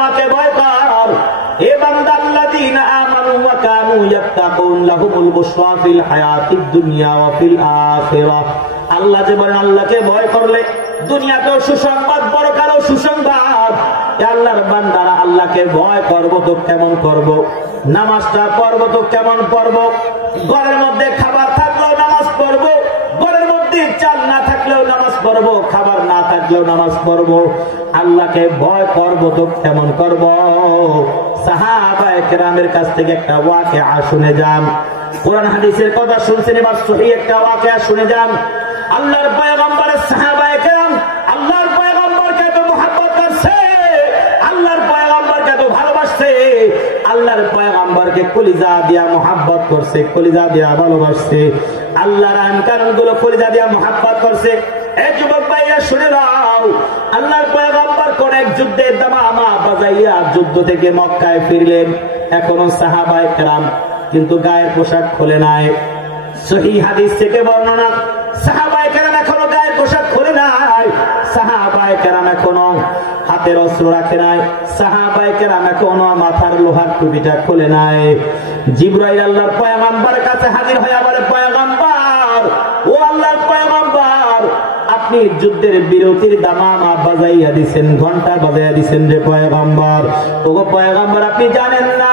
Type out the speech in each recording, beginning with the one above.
আমাকে ভয় কর। হে বান্দা আল্লাযীনা আমানু ওয়া কানু ইয়াত্তাকুন লাহুমুল বুশরা ফিল হায়াতিদ দুনিয়া ওয়া ফিল আখিরাহ। আল্লাহ যে বলেন আল্লাহকে ভয় করলে দুনিয়াতেও সুসংবাদ, পরকালেও সুসংবাদ। আল্লাহর বান্দারা আল্লাহকে ভয় করব তো কেমন করব? নামাজটা পড়ব তো কেমন পড়ব? ঘরের মধ্যে খাবার থাকলেও নামাজ পড়ব, ঘরের মধ্যে চাল না থাকলেও নামাজ পড়ব, খাবার না থাকলেও নামাজ পড়ব। আল্লাহকে ভয় করব তো কেমন করব? সাহাবায়ে কেরামের কাছ থেকে একটা ওয়াকিয়া শুনে যান। কোরআন হাদিসের কথা শুনছেন, এবার সহিহ একটা ওয়াকিয়া শুনে যান। আল্লাহর পয়গম্বরের সাহাবায়ে কেরাম আল্লাহর পয়গম্বরকে তো মহব্বত করছে, আল্লাহর পয়গম্বরকে তো ভালোবাসছে, আল্লাহর পয়গম্বরকে কলিজা দিয়া মহব্বত করছে, কলিজা দিয়া ভালোবাসছে, আল্লাহর আইন কানুন গুলো কলিজা দিয়া মহব্বত করছে। এই যুবক ভাইরা শুনে নাও, আল্লাহর পয়গম্বর কোন এক যুদ্ধে দামামা বাজাইয়া যুদ্ধ থেকে মক্কায় ফিরলেন। এখনো সাহাবায়ে কেরাম কিন্তু গায়ের পোশাক খোলে নাই। সহিহ হাদিস থেকে বর্ণনা, সাহাবায়ে কেরাম এখনো গায়ের পোশাক খোলে নাই, সাহাবায়ে কেরাম এখনো হাতের অস্ত্র রাখে নাই, সাহাবায়ে কেরাম এখনো মাথার লোহার টুপিটা খোলে নাই। জিবরাইল আল্লাহর পয়গম্বরের কাছে হাজির হয়ে বলে, পয়গম্বর, ও আল্লাহর পয়গম্বর, আপনি যুদ্ধের বিরতির দামামা বাজাইয়া দিছেন, ঘন্টা বাজাইয়া দিছেন রে পয়গম্বর। ওগো পয়গম্বর, আপনি জানেন না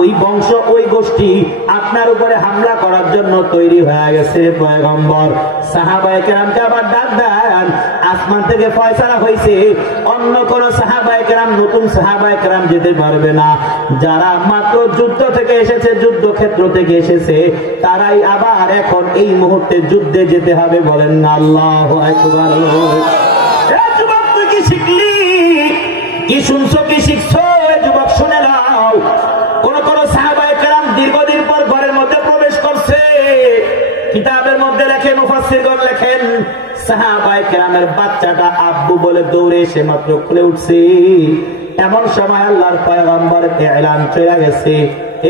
ওই বংশ, ওই গোষ্ঠী আপনার উপরে হামলা করার জন্য তৈরি হয়ে গেছে পয়গম্বর। সাহাবায়ে কেরামকে আবার ডাক দেন, আসমান থেকে ফয়সালা হয়েছে, অন্য কোন সাহাবায়ে কেরাম, নতুন সাহাবায়ে কেরাম যেতে পারবে না। যারা মাত্র যুদ্ধ থেকে এসেছে, যুদ্ধক্ষেত্র থেকে এসেছে, তারাই আবার এখন এই মুহূর্তে যুদ্ধে যেতে হবে। বলেন না আল্লাহু আকবার। যুবক, তুই কি শিখলি? কি শুনছো, কি শিখছো? যুবক শুনে নাও, কোন কোন সাহাবায়ে কেরাম দীর্ঘদিন পর ঘরের মধ্যে প্রবেশ করছে। কিতাবের মধ্যে লেখেন, মুফাসসিরগণ লেখেন, সাহাবায়ে কেরামের বাচ্চাটা আব্বু বলে দৌড়ে এসে মাত্র খুলে উঠছে। এমন সময় আল্লাহর পয়গম্বরের এলান চলে গেছে,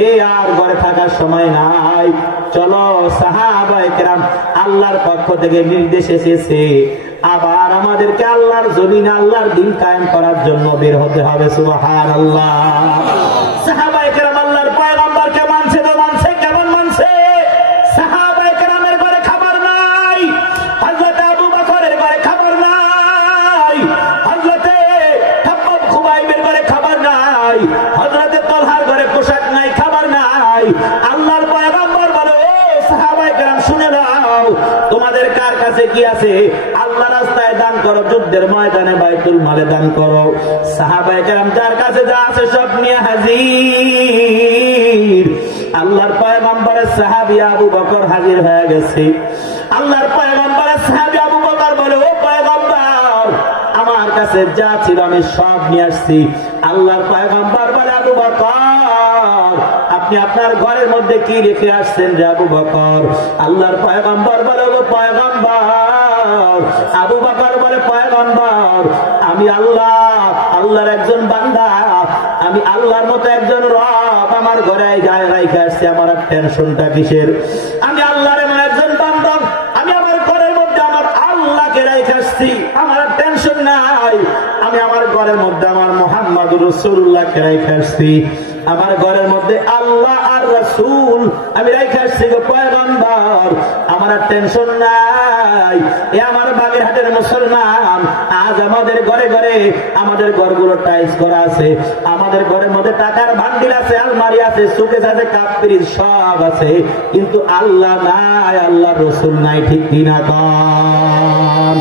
এই আর ঘরে থাকার সময় নাই, চলো সাহাবায়ে কেরাম, আল্লাহর পক্ষ থেকে নির্দেশ এসেছে, আবার আমাদেরকে আল্লাহর জমিনে আল্লাহর দ্বীন কায়েম করার জন্য বের হতে হবে। সুবহানাল্লাহ। সাহাবায়ে কেরাম আল্লাহর পয়গম্বরকে মানছে তো মানছে, কেমন মানছে? সাহাবায়ে কেরামের ঘরে খাবার নাই, হযরত আবু বকরের ঘরে খাবার নাই, হযরত খাব্বাব খুবাইবের ঘরে খাবার নাই, হযরত তালহার ঘরে পোশাক নাই, খাবার নাই। আল্লাহর পয়গম্বর বলে, ও সাহাবায়ে কেরাম শুনে নাও, তোমাদের কার কাছে কি আছে? আল্লাহ রাস্তায় দান করো, যুদ্ধের ময়দানে বাইতুল মালে দান করো। সাহাবায়ে কেরাম যার কাছে যা আছে সব নিয়ে হাজির। আল্লাহর পয়গম্বরের সাহাবী আবু বকর হাজির হয়ে গেছে। আল্লাহর পয়গম্বরের সাহাবী আবু বকর বলে, ও পয়গম্বর, আমার কাছে যা ছিল আমি সব নিয়ে আসছি। আল্লাহর পয়গম্বর বলে, আবু বকর, আপনি আপনার ঘরের মধ্যে কি রেখে আসছেন রে আবু বকর? আল্লাহর পয়গম্বর বলে, ও পয়গম্বর। আবু বকর বলে, পয়গম্বর, আমি আল্লাহর একজন বান্দা, আমি আল্লাহর মতো একজন রব, আমার ঘরে গায়ে রাইখে আসছি, আমার টেনশনটা কিসের? আমি আল্লাহর এমন একজন বান্দা, আমি আমার ঘরের মধ্যে আমার আল্লাহকে রাইখে আসছি, আমার টেনশন নাই। আমি আমার ঘরের মধ্যে আমার মুহাম্মদুর রাসূলুল্লাহকে রাইখে আসছি, আমার ঘরের মধ্যে আল্লাহ আর রাসূল আমি রাইখে আসছি গো পয়গম্বর, আমার টেনশন নাই। এ আমার বাগেরহাটের মুসলমান, আজ আমাদের ঘরে ঘরে আমাদের ঘরগুলো টাইলস করা আছে, আমাদের ঘরের মধ্যে টাকার ভান্ডিল আছে, আলমারি আছে, সুকেস আছে, কাপ ফ্রিজ সব আছে, কিন্তু আল্লাহ নাই, আল্লাহ রাসূল নাই। ঠিক কিনা কন?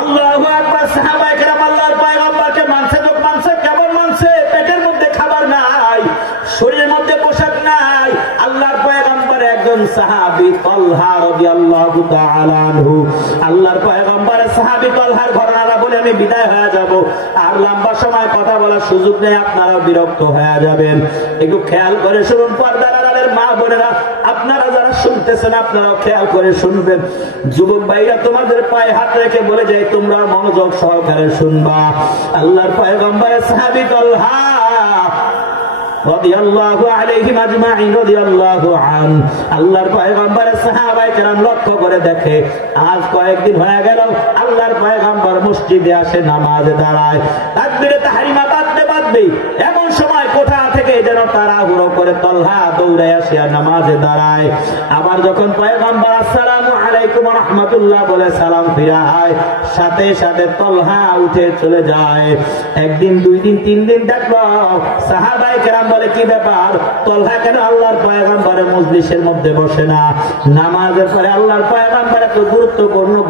আল্লাহু আকবার। সাহাবায়ে কেরাম আল্লাহর পয়গম্বরকে মানছে তো মানছে, কেমন মানছে? পেটের মধ্যে খাবার নাই, শরীরের মধ্যে পোশাক নাই। আল্লাহর পয়গম্বর একজন সাহাবী তালহা রাদিয়াল্লাহু তাআলা আনহু, আল্লাহর পয়গম্বরের সাহাবী তালহার ঘটনাটা বলে আমি বিদায় হয়ে যাব, আর লম্বা সময় কথা বলার সুযোগ নেই, আপনারাও বিরক্ত হয়ে যাবেন। একটু খেয়াল করে শুনুন, পর্দার আড়ালের মা বোনেরা, আপনারা যারা শুনতেছেন আপনারাও খেয়াল করে শুনবেন। যুবক ভাইরা, তোমাদের পায়ে হাত রেখে বলে যাই, তোমরা মনোযোগ সহকারে শুনবা। আল্লাহর পয়গম্বরের সাহাবী তালহা রাদিয়াল্লাহু আলাইহিম আজমাইন রাদিয়াল্লাহু আন, আল্লাহর পয়গম্বরের সাহাবায়ে কেরাম লক্ষ্য করে দেখে, আজ কয়েকদিন হয়ে গেল আল্লাহর পয়গম্বর মসজিদে আসে, নামাজে দাঁড়ায়, তাকবীরে তাহরিমা আসবে, এমন সময় কোথা থেকে যেন তাড়াহুড়ো করে তলহা দৌড়ে আসে আর নামাজে দাঁড়ায়। আবার যখন পয়গম্বর আসসালামু আলাইকুম ওয়া রাহমাতুল্লাহ বলে সালাম ফিরায়, সাথে সাথে তলহা উঠে চলে যায়। একদিন, দুই দিন, তিন দিন দেখলো সাহাবায়ে কেরাম বলে কি ব্যাপার, তলহা কেন আল্লাহর পয়গম্বরের মজলিসের মধ্যে বসে না? নামাজের পরে আল্লাহর পয়গম্বর এত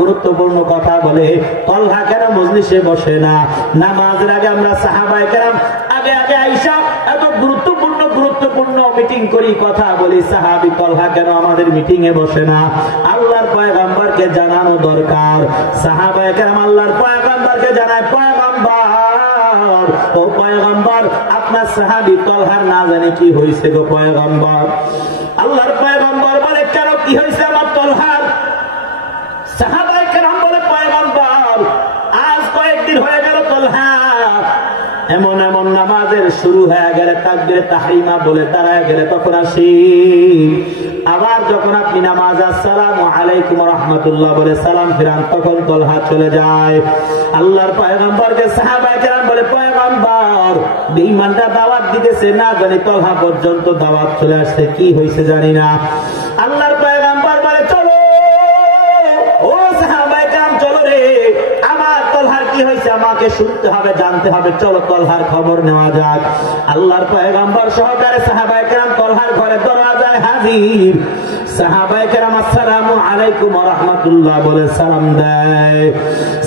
গুরুত্বপূর্ণ কথা বলে, তলহা কেন মজলিসে বসে না? নামাজের আগে আমরা সাহাবায়ে কেরাম আগে আইসা এত গুরুত্বপূর্ণ মিটিং করি, কথা বলি, সাহাবী তলহা কেন আমাদের মিটিং এ বসে না? আল্লাহর পয়গম্বরকে জানানো দরকার। সাহাবায়ে কেরাম আল্লাহর পয়গম্বরকে জানায়, পয়গম্বর, ও পয়গম্বর, আপনার সাহাবী তলহার না জানি কি হয়েছে গো পয়গম্বর। আল্লাহর পয়গম্বর বলে, কেন কি হয়েছে আমার তলহার? সাহাবায়ে কেরাম বলে, পয়গম্বর, আজ কয়েকদিন হয়ে গেল তলহা এমন নামাজের শুরু হয়ে গেলে তাকবীরে তাহরিমা বলে দাঁড়ায় গেলে তখন আসি, আবার যখন আপনি নামাজ আসসালামু আলাইকুম ওয়া রাহমাতুল্লাহ বলে সালাম ফিরান তখন তলহা চলে যায়। আল্লাহর পয়গম্বরকে সাহাবায়ে কেরাম বলে, পয়গম্বর, বেঈমানরা দাওয়াত দিতেছে, না জানি তলহা পর্যন্ত দাওয়াত চলে আসছে, কি হয়েছে জানি না। আল্লাহর পয়গম্বর বলে, চলো ও সাহাবায়ে কেরাম, চলো রে, আমার তলহার কি হয়েছে আমাকে শুনতে হবে, জানতে হবে, চলো তলহার খবর নেওয়া যাক। আল্লাহর পয়গম্বর সহকারে সাহাবায়ে কেরাম তলহার ঘরে দরওয়াজায় হাজির। সাহাবায়ে কেরাম আসসালামু আলাইকুম ওয়া রাহমাতুল্লাহ বলে সালাম দেয়।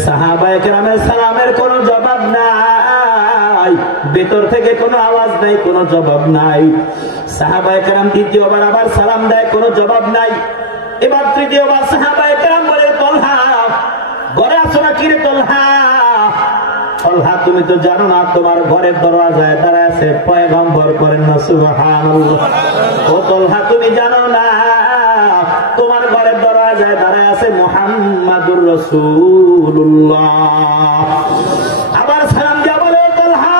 সাহাবায়ে কেরামের সালামের কোনো জবাব নাই, ভেতর থেকে কোনো আওয়াজ নাই, কোনো জবাব নাই। সাহাবায়ে কেরাম দ্বিতীয়বার আবার সালাম দেয়, কোনো জবাব নাই। এবার তৃতীয়বার সাহাবায়ে কেরাম বলে, তলহা ঘরে আছো নাকি রে তলহা? তলহা, তুমি তো জানো না তোমার ঘরের দরওয়াজায় দাঁড়ায় আছে পয়গম্বর, করেন না সুবহানাল্লাহ। ও তলহা, তুমি জানো না তোমার ঘরের দরওয়াজায় দাঁড়ায় আছে মুহাম্মাদুর রাসূলুল্লাহ। আবার সালাম দিয়া বলে, ও তলহা,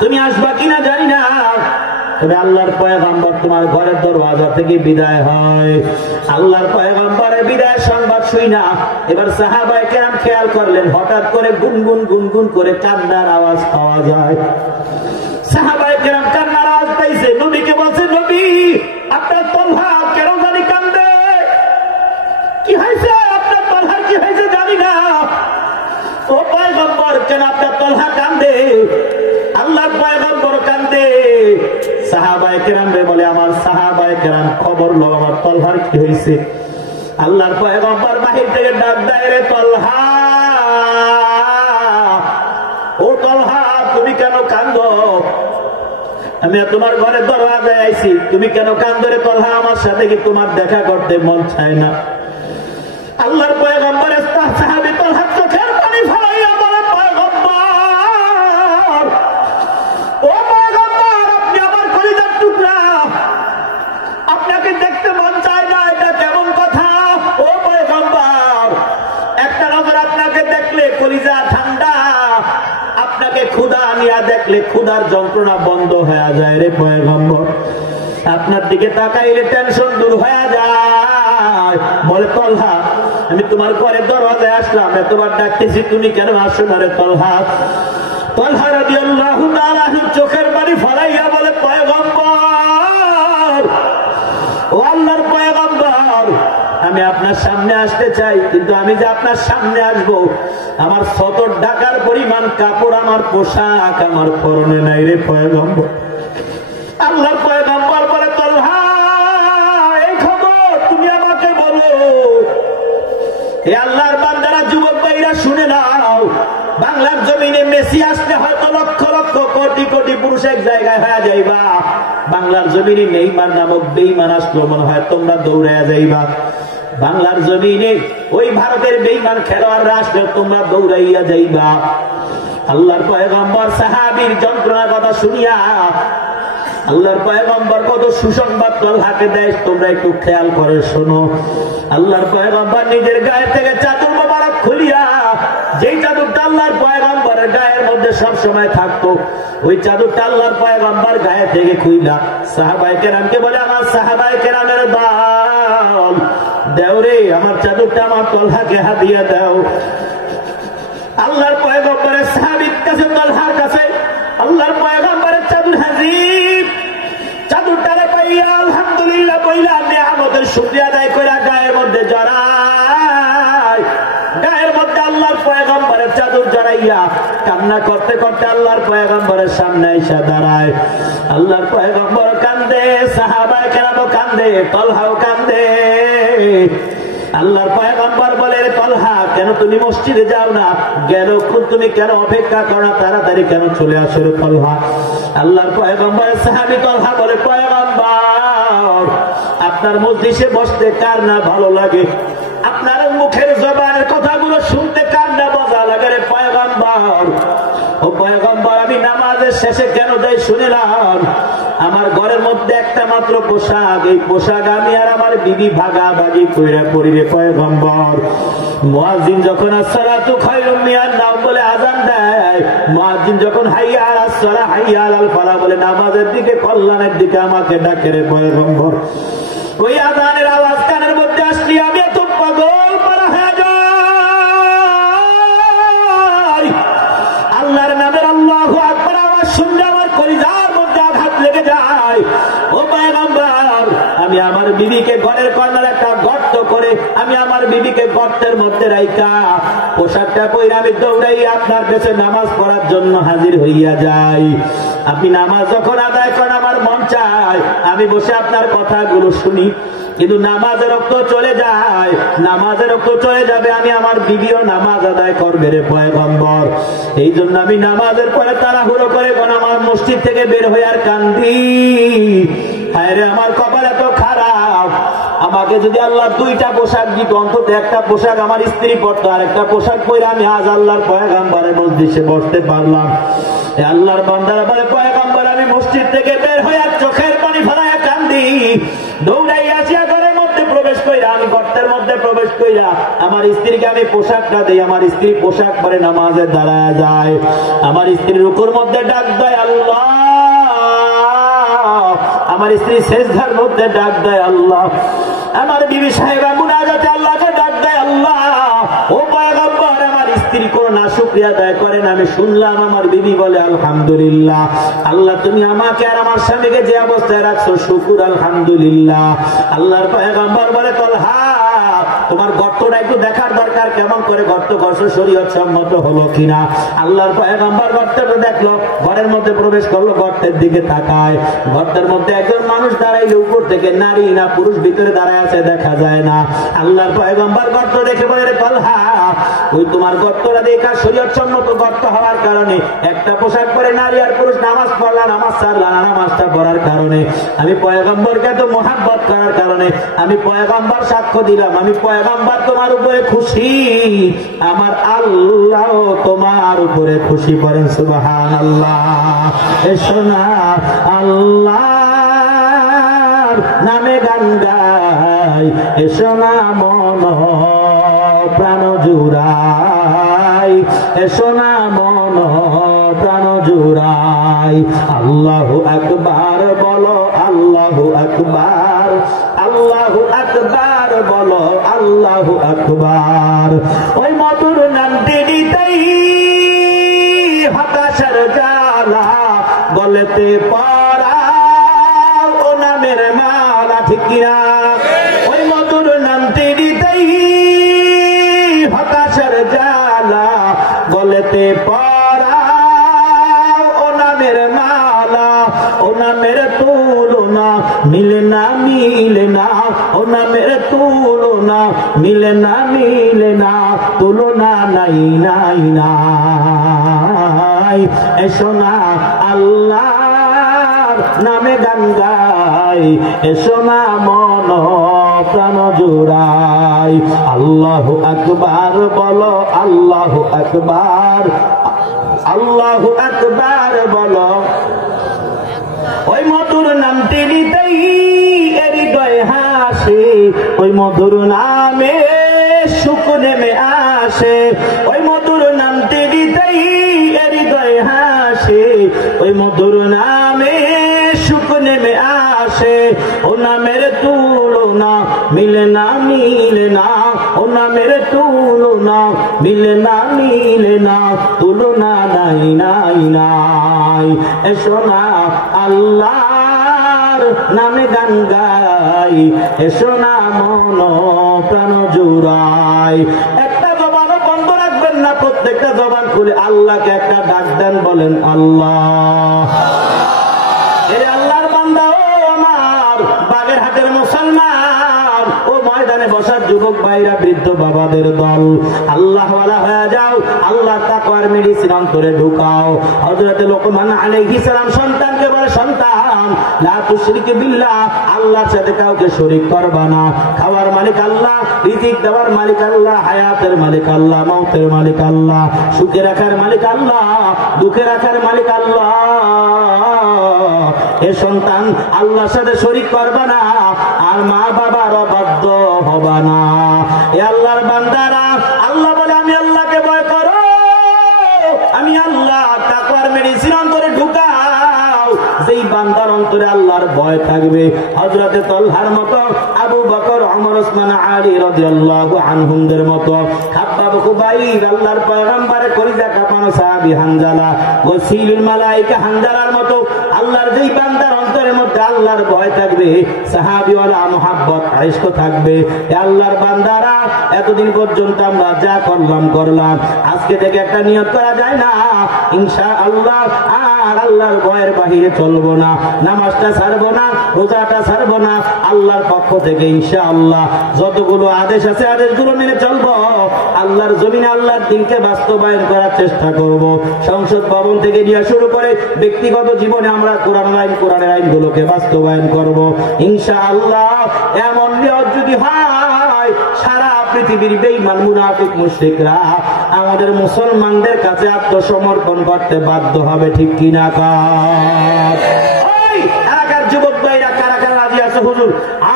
তুমি আসবা কিনা জানি না, তবে আল্লাহর পয়গম্বর তোমার ঘরের দরওয়াজা থেকে বিদায় হয়। আল্লাহর পয়গম্বরের বিদায় সংবাদ শুনা এবার সাহাবায়ে কেরাম খেয়াল করলেন, হঠাৎ করে গুনগুন করে কান্নার আওয়াজ পাওয়া যায়। সাহাবায়ে কেরাম কান্নার আওয়াজ পাইছে, নবীকে বলছে, নবী, আপনার তলহা কেন জানি কান্দে, কি হয়েছে আপনার তলহার, কি হয়েছে জানি না। ও পয়গম্বর, কেন আপনার তলহা কান্দে? আল্লাহর পয়গম্বর কান্দে। সাহাবায়ে কেরাম বলে, আমার সাহাবায়ে কেরাম খবর লো, আমার তলহার কি হয়েছে? আল্লাহর পয়গম্বর বাহির থেকে ডাক দেয়, রে তলহা, ও তলহা, তুমি কেন কান্দো? আমি তোমার ঘরে দরওয়াজায় আইছি, তুমি কেন কান্দো রে তলহা? আমার সাথে কি তোমার দেখা করতে মন চায় না? আল্লাহর পয়গম্বরের সাহাবী তলহা চোখের পানি ফেলাইয়া বলে, পয়গম্বর, ও পয়গম্বর, আপনি আমার কলিজার টুকরা, আপনাকে দেখতে মন চায় না, এটা কেমন কথা? ও পয়গম্বর, একটা নজর আপনাকে দেখলে কলিজা ঠান্ডা, আপনাকে ক্ষুধা নিয়ে দেখলে ক্ষুধার যন্ত্রণা বন্ধ হয়ে যায় রে পয়গম্বর, আপনার দিকে তাকাইলে টেনশন দূর হয়ে যায়। বলে, তলহা, আমি তোমার ঘরের দরওয়াজায় আসলাম, এতবার ডাকতেছি, তুমি কেন আসো না রে তলহা? তলহা রাদিয়াল্লাহু তাআলা চোখের পানি ফলাইয়া বলে, পয়গম্বর, ও আল্লাহর পয়গম্বর, আমি আপনার সামনে আসতে চাই, কিন্তু আমি যে আপনার সামনে আসবো, আমার সতর ঢাকার পরিমাণ কাপড়, আমার পোশাক আমার পরনে নাই রে পয়গম্বর। আল্লাহর পয়গম্বর বলে, তলহা, এই খবর তুমি আমাকে বলো। এ আল্লাহর বান্দারা, যুবক ভাইরা শুনে নাও, বাংলার জমিনে মেসি আসলে হয়তো লক্ষ লক্ষ কোটি কোটি পুরুষ এক জায়গায় হয়ে যাইবা, বাংলার জমিনে নেইমার নামক বেঈমান আসলো মনে হয় তোমরা দৌড়াইয়া যাইবা। বাংলার জমিনে ওই ভারতের বেঈমান খেলোয়াড়রা আসলে তোমরা দৌড়াইয়া যাইবা। আল্লাহর পয়গম্বর সাহাবীর যন্ত্রণার কথা শুনিয়া আল্লাহর পয়গম্বর কত সুসংবাদ তলহাকে দেয়, তোমরা একটু খেয়াল করে শোনো। আল্লাহর পয়গম্বর নিজের গায়ে থেকে চাদর মোবারক খুলিয়া, যেই চাদরটা আল্লাহর পয়গম্বরের গায়ের মধ্যে সব সময় থাকতো, ওই চাদরটা আল্লাহর পয়গম্বর গায়ে থেকে খুইলা সাহাবায়ে কেরামকে বলে, আমার সাহাবায়ে কেরামের দল, দেও রে আমার চাদরটা, আমার তলহাকে হাদিয়া দাও। আল্লাহর পয়গম্বরের সাহাবীর কাছে দাঁড়াইয়া কান্না করতে করতে আল্লাহর পয়গম্বরের সামনে এসে দাঁড়ায়। আল্লাহর পয়গম্বর কান্দে, সাহাবায়ে কেরাম কান্দে, তলহাও কান্দে। আল্লাহর পয়গম্বর বলে, তলহা কেন তুমি মসজিদে যাও না? গেল তুমি কেন অপেক্ষা করো না? তাড়াতাড়ি কেন চলে আসো রে তলহা? আল্লাহর পয়গম্বর সাহাবী তলহা বলে, পয়গম্বর আপনার মজলিসে বসতে কার না ভালো লাগে? আপনার মুখের জবানের কথাগুলো শুনতে কার না মজা লাগে রে পয়গম্বর? ও পয়গম্বর, আমি নামাজের শেষে কেন যাই শুনিলাম? আমার ঘরের মধ্যে একটা মাত্র পোশাক, এই পোশাক আমি আর আমার বিবি ভাগাভাগি কইরা করি রে পয়গম্বর। মুয়াজ্জিন যখন আসসালাতু খায়রুম মিনান নাওম বলে আযান দেয়, মুয়াজ্জিন যখন হাইয়া আলাস সালাহ হাইয়া আলাল ফালাহ বলে নামাজের দিকে, কল্যাণের দিকে আমাকে ডাকে রে পয়গম্বর। ওই আযানের আওয়াজ কানের মধ্যে আসলে আমি এত পাগল পারা হয়ে যাই। আল্লাহর নামের আল্লাহু আকবার আওয়াজ শুনলে আমার কলিজার মধ্যে আঘাত লেগে যায়। ও পয়গম্বর, আমি আমার বিবিকে ঘরের কর্নারে একটা গর্ত করে আমি আমার বিবিকে গর্তের মধ্যে রাইখা পোশাকটা পরে আমি দৌড়াই আপনার কাছে নামাজ পড়ার জন্য হাজির হইয়া যাই। আপনি নামাজ যখন আদায় করেন আমার মন চায় আমি বসে আপনার কথাগুলো শুনি, কিন্তু নামাজের রক্ত চলে যায়, নামাজের রক্ত চলে যাবে, আমি আমার বিবিও নামাজ আদায় করবে রে পয়গম্বর। এই জন্য আমি নামাজের পরে তাড়াহুড়ো করে আমার মসজিদ থেকে বের হয়ে আর কান্দি। হায় রে আমার কপাল এত খারাপ, আমাকে যদি আল্লাহ দুইটা পোশাক দিত, অন্তত একটা পোশাক আমার স্ত্রী পরতো, আর একটা পোশাক পরে আমি আজ আল্লাহর পয়গম্বরের মজলিসে বসতে পারলাম। আল্লাহর বান্দারা বলে, পয়গম্বর আমি মসজিদ থেকে বের হয়ে আর চোখের পানি ফেলাইয়া কান্দি। দৌড়াই আসিয়া ঘরের মধ্যে প্রবেশ কইরা, আমি গর্তের মধ্যে প্রবেশ কইরা আমার স্ত্রীকে আমি পোশাকটা দেই, আমার স্ত্রী পোশাক পরে নামাজে দাঁড়ায় যায়। আমার স্ত্রী রুকুর মধ্যে ডাক দেয় আল্লাহ, আমার স্ত্রী সেজদার মধ্যে ডাক দেয় আল্লাহ, আমার বিবি সাহেবা মুনাজাতে আল্লাহকে ডাক দেয় আল্লাহ। ও পয়গম্বর, আমার স্ত্রী কোনো নাশুকরিয়া আদায় করেন, আমি শুনলাম আমার বিবি বলে আলহামদুলিল্লাহ। আল্লাহ তুমি আমাকে আর আমার স্বামীকে যে অবস্থায় রাখছো, শুকুর আলহামদুলিল্লাহ। আল্লাহর পয়গম্বর বলে, তলহা তোমার গর্তটা একটু দেখার দরকার, কেমন করে গর্ত করছো, শরীয়ত সম্মত হলো কিনা। আল্লাহর পয়গম্বর গর্তটা দেখলো, ঘরের মধ্যে প্রবেশ করলো, গর্তের দিকে তাকায়, গর্তের মধ্যে একজন মানুষ দাঁড়াইলে উপর থেকে নারী না পুরুষ ভিতরে দাঁড়ায় আছে দেখা যায় না। আল্লাহর পয়গম্বর গর্ত দেখে বলে, তলহা ওই তোমার গর্তটা দেখা শরীয়ত সম্মত গর্ত হওয়ার কারণে একটা পোশাক পরে নারী আর পুরুষ নামাজ পড়লা, নামাজ ছাড়লা না, নামাজটা পড়ার কারণে আমি পয়গম্বরকে তো মহাব্বত করার কারণে আমি পয়গম্বর সাক্ষ্য দিলাম, আমি পয়গম্বর তোমার উপরে খুশি, আমার আল্লাহ তোমার উপরে খুশি। করেন সুবহানাল্লাহ। এসো না আল্লাহর নামে গান গাই, এসো না মন প্রাণ জুড়াই, এসো না মন প্রাণ জুড়াই। আল্লাহু আকবার বলো, আল্লাহু আকবার, আল্লাহু আকবার বলো, আল্লাহু আকবার। ওই মধুর নামটি দিতেই হতাশার জ্বালা গলেতে পড়া ও নামের মালা, ঠিক কিনা? ওই মধুর নামটি দিতেই হতাশার জ্বালা গলেতে পড়া ও নামের মালা, ও নামের তুলনা মিলে না, মিলে না, ও নামের তুলনা মিলে না, মিলে না, তুলনা নাই নাই নাই। এসো না আল্লাহর নামে গান গাই, এসো না মন প্রাণ জুড়াই। আল্লাহু আকবার বলো, আল্লাহু আকবার, আল্লাহু আকবার বলো। ওই মধুর নামটি নিতেই হৃদয় হাসে, ওই মধুর নামে সুখ নেমে আসে, ওই মধুর নামটি নিতেই হৃদয় হাসে, ওই মধুর নামে সুখ নেমে আসে। ও নামের তুলনা মিলে না, মিলে না, ও নামের তুলনা মিলে না, মিলে না, তুলনা নাই নাই নাই। এসো না আল্লাহর নামে গান গাই, এসো না মন প্রাণ জুড়াই। একটা জবানও বন্ধ রাখবেন না, প্রত্যেকটা জবান খুলে আল্লাহকে একটা ডাক দেন, বলেন আল্লাহ। এর আল্লাহর বান্দা, ও আমার বাগেরহাটের মুসলমান, ও ময়দানে বসার যুবক ভাইরা, বৃদ্ধ বাবাদের দল, আল্লাহ ওয়ালা হয়ে যাও। আল্লাহ তাকওয়ার মেডিসিন অন্তরে ঢুকাও। হযরত লোকমান আলাইহিস সালাম সন্তানকে বলে, সন্তান লা তুশরিক বিল্লাহ, আল্লাহর সাথে কাউকে শরীক করবা না। খাওয়ার মালিক আল্লাহ, রিজিক দেওয়ার মালিক আল্লাহ, হায়াতের মালিক আল্লাহ, মওতের মালিক আল্লাহ, সুখে রাখার মালিক আল্লাহ, দুঃখে রাখার মালিক আল্লাহ। এ সন্তান আল্লাহর সাথে শরীক করবা না, আর মা বাবার অবাধ্য হবা না। এ আল্লাহর বান্দারা, আল্লাহ বলে আমি আল্লাহকে ভয় করো, আমি আল্লাহ তাকওয়ার মেডিসিন অন্তরে ঢুকাও। যেই বান্দার অন্তরে আল্লাহর ভয় থাকবে, হযরতে তালহার মতো, আবু বকর, ওমর, ওসমান, আলী রাদিয়াল্লাহু আনহুমদের মতো, খাব্বাব, খুবাইব, আল্লাহর পয়গম্বরের কলিজা কাঁপানো সাহাবী হানজালা, ওয়াসিলুল মালায়েকা হানজালার মতো আল্লাহর যেই বান্দার অন্তরের মধ্যে আল্লাহর ভয় থাকবে, সাহাবীওয়ালা মুহাব্বত ইশক থাকবে। এ আল্লাহর বান্দারা, এতদিন পর্যন্ত আমরা যা করলাম, আজকে থেকে একটা নিয়ত করা যায় না, ইনশাআল্লাহ আর আল্লাহর ভয়ের বাহিরে চলবো না, নামাজটা ছাড়বো না, রোজাটা ছাড়বো না, আল্লাহর পক্ষ থেকে ইনশাআল্লাহ যতগুলো আদেশ আছে আদেশগুলো মেনে চলবো। আল্লাহর জমিনে আল্লাহর দ্বীনকে বাস্তবায়ন করার চেষ্টা করব। সংসদ ভবন থেকে নিয়ে শুরু করে ব্যক্তিগত জীবনে আমরা কোরআনের আইনগুলোকে বাস্তবায়ন করব ইনশাআল্লাহ। এমন নিয়ত যদি হয়, সারা পৃথিবীর বেঈমান মুনাফিক মুশরিকরা আমাদের মুসলমানদের কাছে আত্মসমর্পণ করতে বাধ্য হবে, ঠিক কিনা? ওই এলাকার যুবক ভাইরা কারা কারা রাজি আছে? হুজুর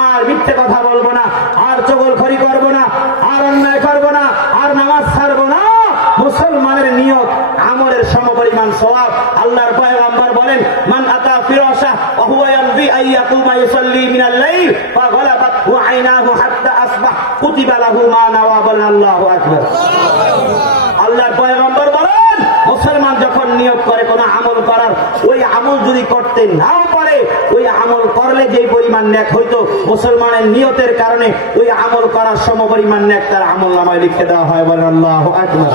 আর মিথ্যে কথা বলবো না, আর চগলখড়ি করবো না, আর অন্যায় করবো না, আর নামাজ ছাড়বো না। মুসলমানের নিয়ত আমলের সমপরিমাণ সওয়াব। আল্লাহর পয়গম্বর বলেন, মান আতা ফিরাশা ওয়া হুয়া ইয়ানজি আইয়াকুমা ইউসাল্লি মিনাল লাইল ফাগালাবাতহু আইনাহু হাত্তা আসবাহ কুতিবা লাহু মা নাওয়া। বলেন আল্লাহু আকবার। আল্লাহর পয়গম্বর বলেন, মুসলমান যখন নিয়ত করে কোন আমল করার, ওই আমল যদি করতে নাও পারে, ওই আমল করলে যে পরিমাণ নেক হইতো, মুসলমানের নিয়তের কারণে ওই আমল করার সমপরিমাণ নেক তার আমলনামায় লিখে দেওয়া হয়। বলেন আল্লাহু আকবার।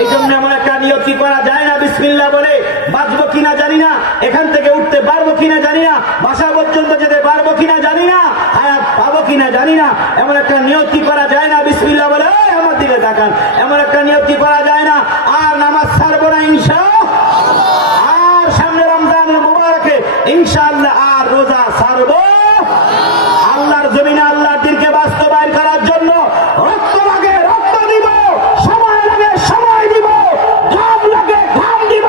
এই জন্য এমন একটা নিয়ত কি করা যায় না, বিসমিল্লাহ বলে বাঁচবো কিনা জানি না, এখান থেকে উঠতে পারবো কিনা জানি না, বাসা পর্যন্ত যেতে পারবো কিনা জানি না, হায়াত পাবো কিনা জানি না, এমন একটা নিয়ত কি করা যায় না, বিসমিল্লাহ বলে আমার দিকে তাকান, এমন একটা নিয়ত কি করা যায় না, আর নামাজ ছাড়বো না ইনশাআল্লাহ, আর সামনে রমজানুল মুবারকে ইনশাআল্লাহ আর রোজা ছাড়বো। আল্লাহর জমিনে আল্লাহর দ্বীনকে বাস্তবায়ন করার জন্য রক্ত লাগে রক্ত দিব, সময় লাগে সময় দিব, ঘাম লাগে ঘাম দিব,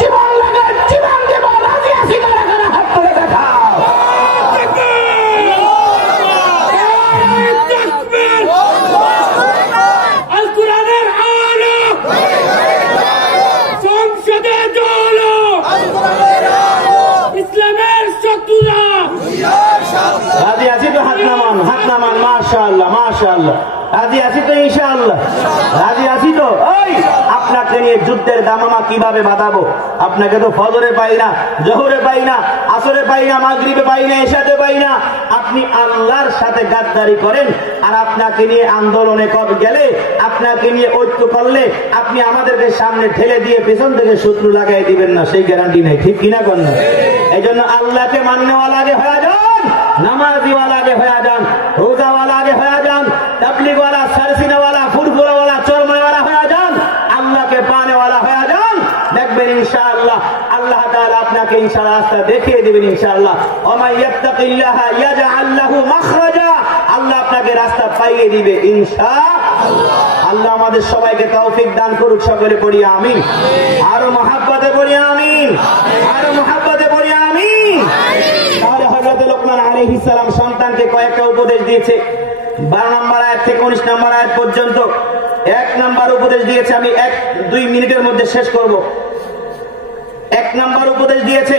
জীবন লাগে জীবন দিব। রাজি আছি কারা কারা? হাত তুলে দেখাও। আল কোরআনের আলো সংসদে জ্বলো, ইসলামের শত্রুরা। রাজি আছি তো? হাত নামান, হাত নামান। মাশাআল্লাহ মাশাআল্লাহ। রাজি আছি তো ইনশাআল্লাহ? রাজি আছি তো? ওই আপনাকে নিয়ে যুদ্ধের দামামা কিভাবে বাঁধাবো? আপনাকে তো ফজরে পাই না, জোহরে পাই না, আসরে পাই না, মাগরিবে পাই না, এশাতে পাই না। আপনি আল্লাহর সাথে গাদ্দারি করেন, আর আপনাকে নিয়ে আন্দোলনে গেলে, আপনাকে নিয়ে ঐক্য করলে, আপনি আমাদেরকে সামনে ঠেলে দিয়ে পেছন থেকে শত্রু লাগাই দিবেন না, সেই গ্যারান্টি নাই, ঠিক কিনা কন্যা? এই জন্য আল্লাহকে মাননেওয়ালা আগে হয়ে যান, নামাজিওয়ালা আগে হয়ে যান, রোজাওয়ালা আগে হয়ে যান, তাবলীগওয়ালা, সারসিনাওয়ালা, ফুরফুরাওয়ালা, চরমাওয়ালা হয়ে যান, আল্লাহকে পানেওয়ালা হয়ে যান। দেখবেন ইনশাআল্লাহ আল্লাহ তাআলা আপনাকে ইনশাআল্লাহ রাস্তা দেখিয়ে দিবেন ইনশাআল্লাহ। ওয়া ইয়াত্তাকিল্লাহা ইয়াজআল লাহু মাখরাজা, আল্লাহ আপনাকে রাস্তা পাইয়ে দিবে ইনশাআল্লাহ। আল্লাহ আমাদের সবাইকে তৌফিক দান করুক। সকলে পড়ি আমিন। আরো মহব্বতে পড়ি আমিন, আরো মহব্বতে পড়ি আমিন। তাহলে হযরত লোকমান আলাইহিস সালাম সন্তানকে কয়েকটা উপদেশ দিয়েছে, 12 নম্বর আয়াত থেকে 19 নম্বর আয়াত পর্যন্ত। 1 নম্বর উপদেশ দিয়েছে, আমি 1-2 মিনিটের মধ্যে শেষ করব। 1 নম্বর উপদেশ দিয়েছে,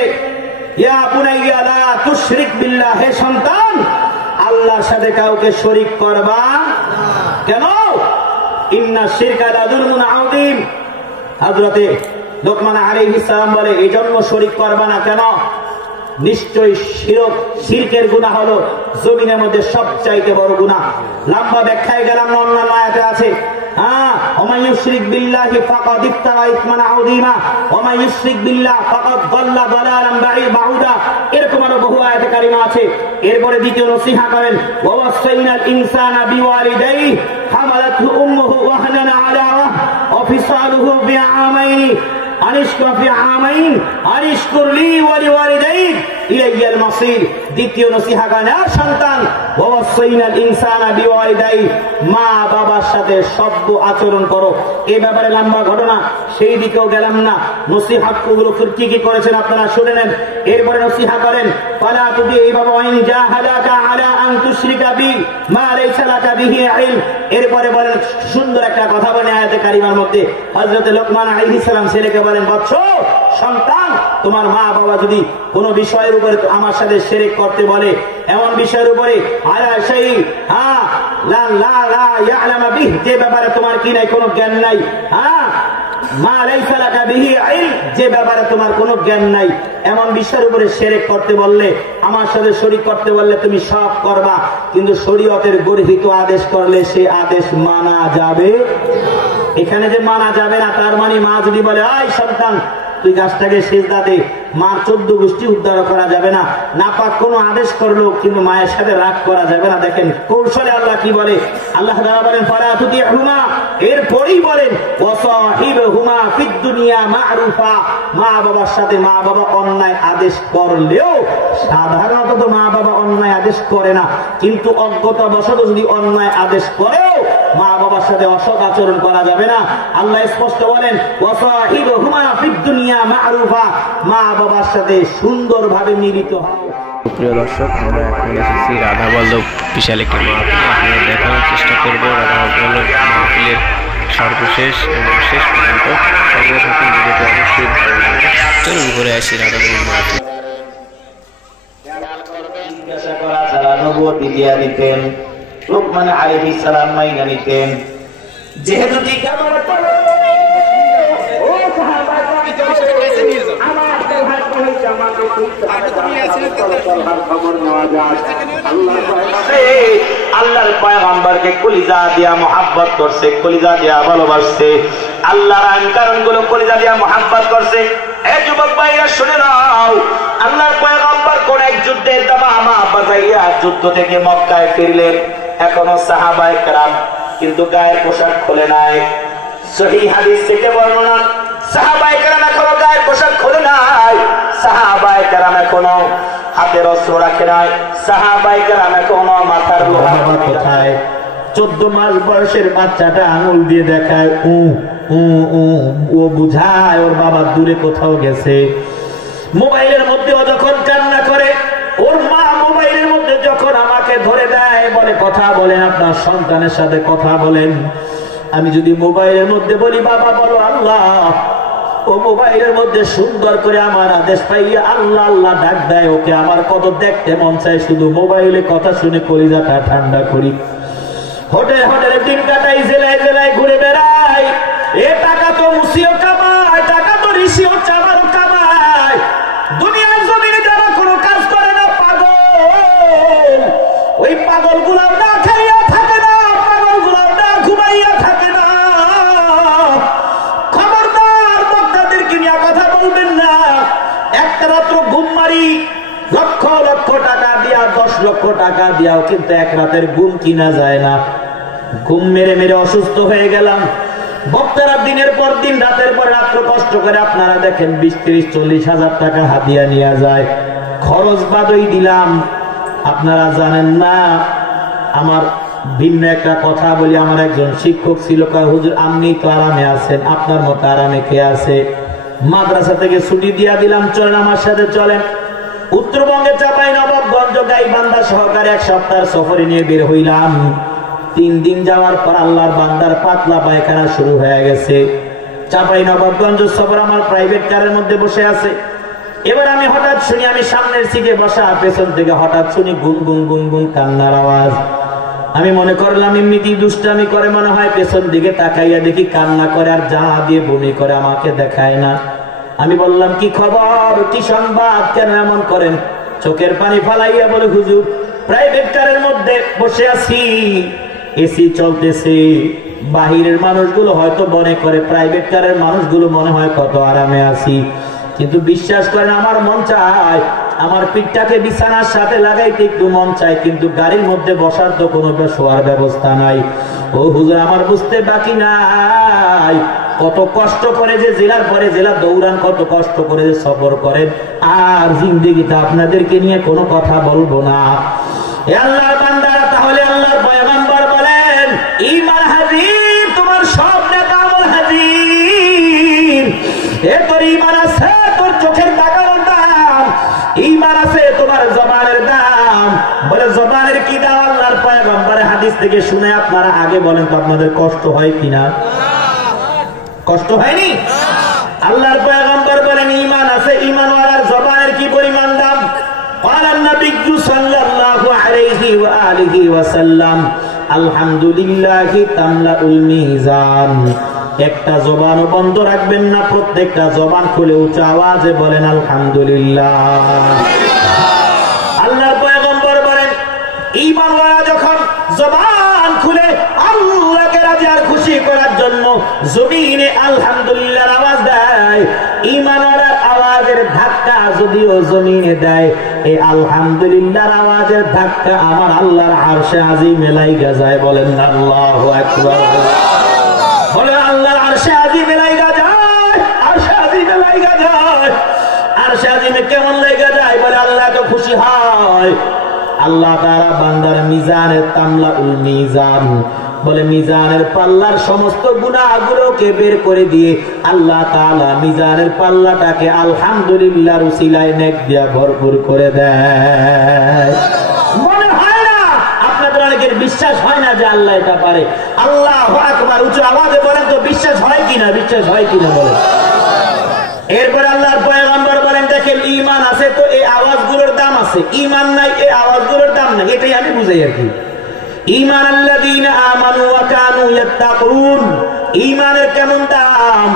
ইয়া বুনাইয়া লা তুশরিক বিল্লাহ, হে সন্তান আল্লাহর সাথে কাউকে শরীক করবা কেন? ইন্না শিরকা লাযুলমুন আযীম। হযরত লোকমান আলাইহিস সালাম বলে, এই জন্য শরীক করবা না কেন? নিশ্চয়ই শিরকের গুনাহ হলো জমিনের মধ্যে সবচাইতে বড় গুনাহ। লম্বা ব্যাখ্যায় গেলাম না, অন্যান্য আয়াতে আছে। ومن يشرك بالله فقد افترى اثما عظيما ومن يشرك بالله فقد ضل ضلالا بعيدا এরকম আরো বহু আয়াতে কারিমা আছে। এরপরে দ্বিতীয় নসিহা করেন ওয়াসাইনাল ইনসানা বিওয়ালিদাইহি হামালাতহু উম্মুহু ওয়াহনান আলা ওয়াফিসালুহু বিআমাইন আনিশকুর ফি আমাইন আনিশকুর লি ওয়া লিওয়ালিদাইক ইলাইয়াল মাসির। দ্বিতীয় নসিহা করেন সন্তান ওয়াসাইনাল ইনসানা বিওয়ালিদাইহি মা বাবার সাথে সভ্য আচরণ করো। এই ব্যাপারে লম্বা ঘটনা, সেই দিকেও গেলাম না। নসিহত গুলো কি কি করেছেন আপনারা শুনে নেন। এরপরে নসিহা করেন ফালা তুদি বাবা ওয়াইন জাহাদাকা আলা আন তুশরিকা বি মা লাইসা লাকা বিহি ইলম। এরপরে বলেন সুন্দর একটা কথা বলে আয়াতে কারিমার মধ্যে হযরত লোকমান আলাইহিস সালাম ছেলেকে বলেন বৎস সন্তান তোমার মা বাবা যদি কোনো বিষয়ের উপরে আমার সাথে শিরক করতে বলে, এমন বিষয়ের উপরে আলা শাই লা লা লা ইয়ালামু বিহি, যে ব্যাপারে তোমার কি নাই কোনো জ্ঞান নাই, মা লাইসা লাকা বিহি ইলম, যে ব্যাপারে তোমার কোনো জ্ঞান নাই, এমন বিষয়ের উপরে শিরক করতে বললে, আমার সাথে শরীক করতে বললে তুমি সব করবা, কিন্তু শরীয়তের গর্হিত আদেশ করলে সে আদেশ মানা যাবে। এখানে যে মানা যাবে না তার মানে মা যদি বলে আয় সন্তান তুই গাছটাকে সিজদা দে, মার 14 গোষ্ঠী উদ্ধার করা যাবে না। নাপাক কোনো আদেশ করলো কিন্তু মায়ের সাথে রাগ করা যাবে না। দেখেন কৌশলে আল্লাহ কি বলে, আল্লাহ তাআলা বলেন ফালা তুতিহুমা, এরপরেই বলেন ওয়াসাহিবহুমা ফিদ দুনিয়া মা'রুফা। মা বাবার সাথে মা বাবা অন্যায় আদেশ করলেও, সাধারণত তো মা বাবা অন্যায় আদেশ করে না, কিন্তু অজ্ঞতাবশত যদি অন্যায় আদেশ করেও মা বাবার সাথে অসৎ আচরণ করা যাবে না। আল্লাহ স্পষ্ট বলেন ওয়াসাহিবহুমা ফিদ দুনিয়া মা'রুফা, মা বাবার সাথে সুন্দরভাবে মিলিত হও। প্রিয় দর্শক, আমরা এখন এসেছি রাধা বল্লভ বিশাল একটি মাহফিল। আপনারা দেখানোর চেষ্টা করব রাধা বল্লভ মাহফিলের সর্বশেষ এবং শেষ পর্যন্ত। সঙ্গে থাকুন, ভিডিওটি অবশ্যই ভালো লাগবে। চলুন ঘুরে আসি রাধা বল্লভ মাহফিল। জিজ্ঞাসা করা ছাড়া নবুয়তি দিয়া দিতেন, লোকমান আলাইহিস সালাম মাইনা নিতেন। যেহেতু জিজ্ঞাসা করে ও সাহাবা আল্লাহর পয়গম্বরকে কলিজা দিয়া মোহাব্বত করছে, কলিজা দিয়া ভালোবাসছে, আল্লাহর আইন কারণ গুলো কলিজা দিয়া মোহাব্বত করছে। এই যুবক ভাইরা শুনে নাও, আল্লাহর পয়গম্বর কোন এক যুদ্ধের দামামা বাজাইয়া যুদ্ধ থেকে মক্কায় ফিরলেন। এখনো সাহাবায়ে কেরাম কিন্তু গায়ের পোশাক খোলে নাই। সহিহ হাদিস থেকে বর্ণনা, সাহাবায়ে কেরাম এখনো গায়ের পোশাক খোলে নাই, সাহাবায়ে কেরাম এখনো হাতের অস্ত্র রাখে নাই, সাহাবায়ে কেরাম এখনো মাথার লোহা কোথায়। 14 মাস বয়সের বাচ্চাটা আঙুল দিয়ে দেখায় ও বুঝায় ওর বাবা দূরে কোথাও গেছে। মোবাইলের মধ্যেও যখন কান্না করে, ওর মা মোবাইলের মধ্যে যখন আমাকে ধরে দেয় বলে কথা বলেন, আপনার সন্তানের সাথে কথা বলেন। আমি যদি মোবাইলের মধ্যে বলি বাবা বলো আল্লাহ, ও মোবাইলের মধ্যে সুন্দর করে আমার আদেশ পাইয়া আল্লাহ আল্লাহ ডাক দেয়। ওকে আমার কত দেখতে মন চায়, শুধু মোবাইলে কথা শুনে কলিজাটা ঠান্ডা করি। হোটেল হোটেলে দিন কাটাই, জেলায় জেলায় ঘুরে বেড়াই। এ টাকা তো মুসিও কামায়, টাকা তো ঋষিও চামারও কামায়। দুনিয়ার জমিনে যারা কোনো কাজ করে না পাগল, ওই পাগল গুলাও না খাইয়া থাকে না, পাগল গুলাও না ঘুমাইয়া থাকে না। খবরদার বক্তাদেরকে নিয়ে কথা বলবেন না। একটা রাত্র ঘুম মারি লক্ষ লক্ষ টাকা দিয়া, 10 লক্ষ টাকা দিয়াও কিন্তু এক রাতের ঘুম কিনা যায় না। ঘুম মেরে মেরে অসুস্থ হয়ে গেলাম। বক্তারা দিনের পর দিন রাতের পর রাত্র কষ্ট করে আপনারা দেখেন 20, 30, 40 হাজার টাকা হাদিয়া নিয়ে যায়। খরচ বাদই দিলাম। আপনারা জানেন না, আমার ভিন্ন একটা কথা বলি। আমার একজন শিক্ষক ছিল, কয় হুজুর আপনি তো আরামে আছেন, আপনার মতো আরামে কে আছে? মাদ্রাসা থেকে ছুটি দিয়া দিলাম, চলেন আমার সাথে চলেন। উত্তরবঙ্গে চাঁপাইনবাবগঞ্জ গাইবান্ধা সহকারে 1 সপ্তাহের সফরে নিয়ে বের হইলাম। 3 দিন যাওয়ার পর আল্লাহর বান্দার পাতলা পায়খানা শুরু হয়ে গেছে। চাঁপাইনবাবগঞ্জ সফর আমার প্রাইভেট কারের মধ্যে বসে আছে। এবার আমি হঠাৎ শুনি, আমি সামনের সিটে বসা, পেছন থেকে হঠাৎ শুনি গুন গুন গুন গুন কান্নার আওয়াজ। আমি মনে করলাম এমনিতেই দুষ্টামি করে মনে হয়। পেছন দিকে তাকাইয়া দেখি কান্না করে আর যা দিয়ে বমি করে, আমাকে দেখায় না। আমি বললাম কি খবর, কি সংবাদ, কেন এমন করেন? চোখের পানি ফালাইয়া বলে হুজুর প্রাইভেট কারের মধ্যে বসে আছি, এসি চলতেছে, বাহিরের মানুষগুলো হয়তো মনে করে, প্রাইভেট কারের মানুষগুলো মনে হয় কত আরামে আছি, কিন্তু বিশ্বাস করেন আমার মন চায় আমার পিঠটাকে বিছানার সাথে লাগাইতে একটু মন চায়, কিন্তু গাড়ির মধ্যে বসার তো কোনো শোয়ার ব্যবস্থা নাই। ও হুজুর আমার বুঝতে বাকি নাই কত কষ্ট করে যে জেলার পরে জেলা দৌড়ান, কত কষ্ট করে যে সফর করেন। আর জিন্দেগিতে আপনাদেরকে নিয়ে কোনো কথা বলবো না। আল্লাহর বান্দারা, তাহলে আল্লাহর পয়গম্বর বলেন ঈমান হাজির, তোমার সব নেতা আমল হাজির। এ তোর ঈমান আছে, তোর চোখের তাকানোর দাম, ঈমান আছে তোমার জবানের দাম। বলে জবানের কি দাম? আল্লাহর পয়গম্বরের হাদিস থেকে শুনে আপনারা আগে বলেন তো আপনাদের কষ্ট হয় কিনা? কষ্ট হয়নি? আল্লাহর পয়গম্বর বলেন ঈমান আছে, ঈমানওয়ালার জবানের কি পরিমাণ দাম? قال النبي صلى الله عليه وآله وسلم الحمد لله تملأ الميزان। একটা জবান বন্ধ রাখবেন না, প্রত্যেকটা জবান খুলে উচ্চ আওয়াজে বলেন আলহামদুলিল্লাহ। আল্লাহর পয়গম্বর বলেন ঈমানওয়ালা যখন জবান খুলে আল্লাহকে রাজি আর খুশি করার জন্য জমিনে আলহামদুলিল্লাহর আওয়াজ দেয়, ঈমানওয়ালার আওয়াজের ধাক্কা যদিও জমিনে দেয়, এই আলহামদুলিল্লাহর আওয়াজের ধাক্কা আমার আল্লাহর আরশে আজিমে লাইগা যায়। বলেন আল্লাহু আকবার। বলেন আল্লাহর আরশে আজিমে লাইগা যায়, আরশে আজিমে লাইগা যায়। আরশে আজিমে কেমন লাইগা যায়? বলে আল্লাহ তো খুশি হয়। আল্লাহ তাআলা বান্দার মিজানে তামলাউল মিজান, বলে মিজানের পাল্লার সমস্ত গুনাহগুলোকে বের করে দিয়ে আল্লাহ তাআলা মিজানের পাল্লাটাকে আলহামদুলিল্লাহর উসিলায় নেক দিয়া ভরপুর করে দেয়। মনে হয় না আপনাদের অনেকের বিশ্বাস হয় না যে আল্লাহ এটা পারে? আল্লাহু আকবার উচ্চ আওয়াজে বলেন তো বিশ্বাস হয় কিনা? বিশ্বাস হয় কিনা বলেন। এরপর আল্লাহর পয়গম্বর বলেন দেখেন ঈমান আছে তো এই আওয়াজগুলোর দাম আছে, ঈমান নাই এই আওয়াজগুলোর দাম নাই। এটাই আমি বুঝাই আর কি। ঈমান আল্লাযীনা আমানু ওয়া কানু ইয়াত্তাকুন, ঈমানের কেমন দাম?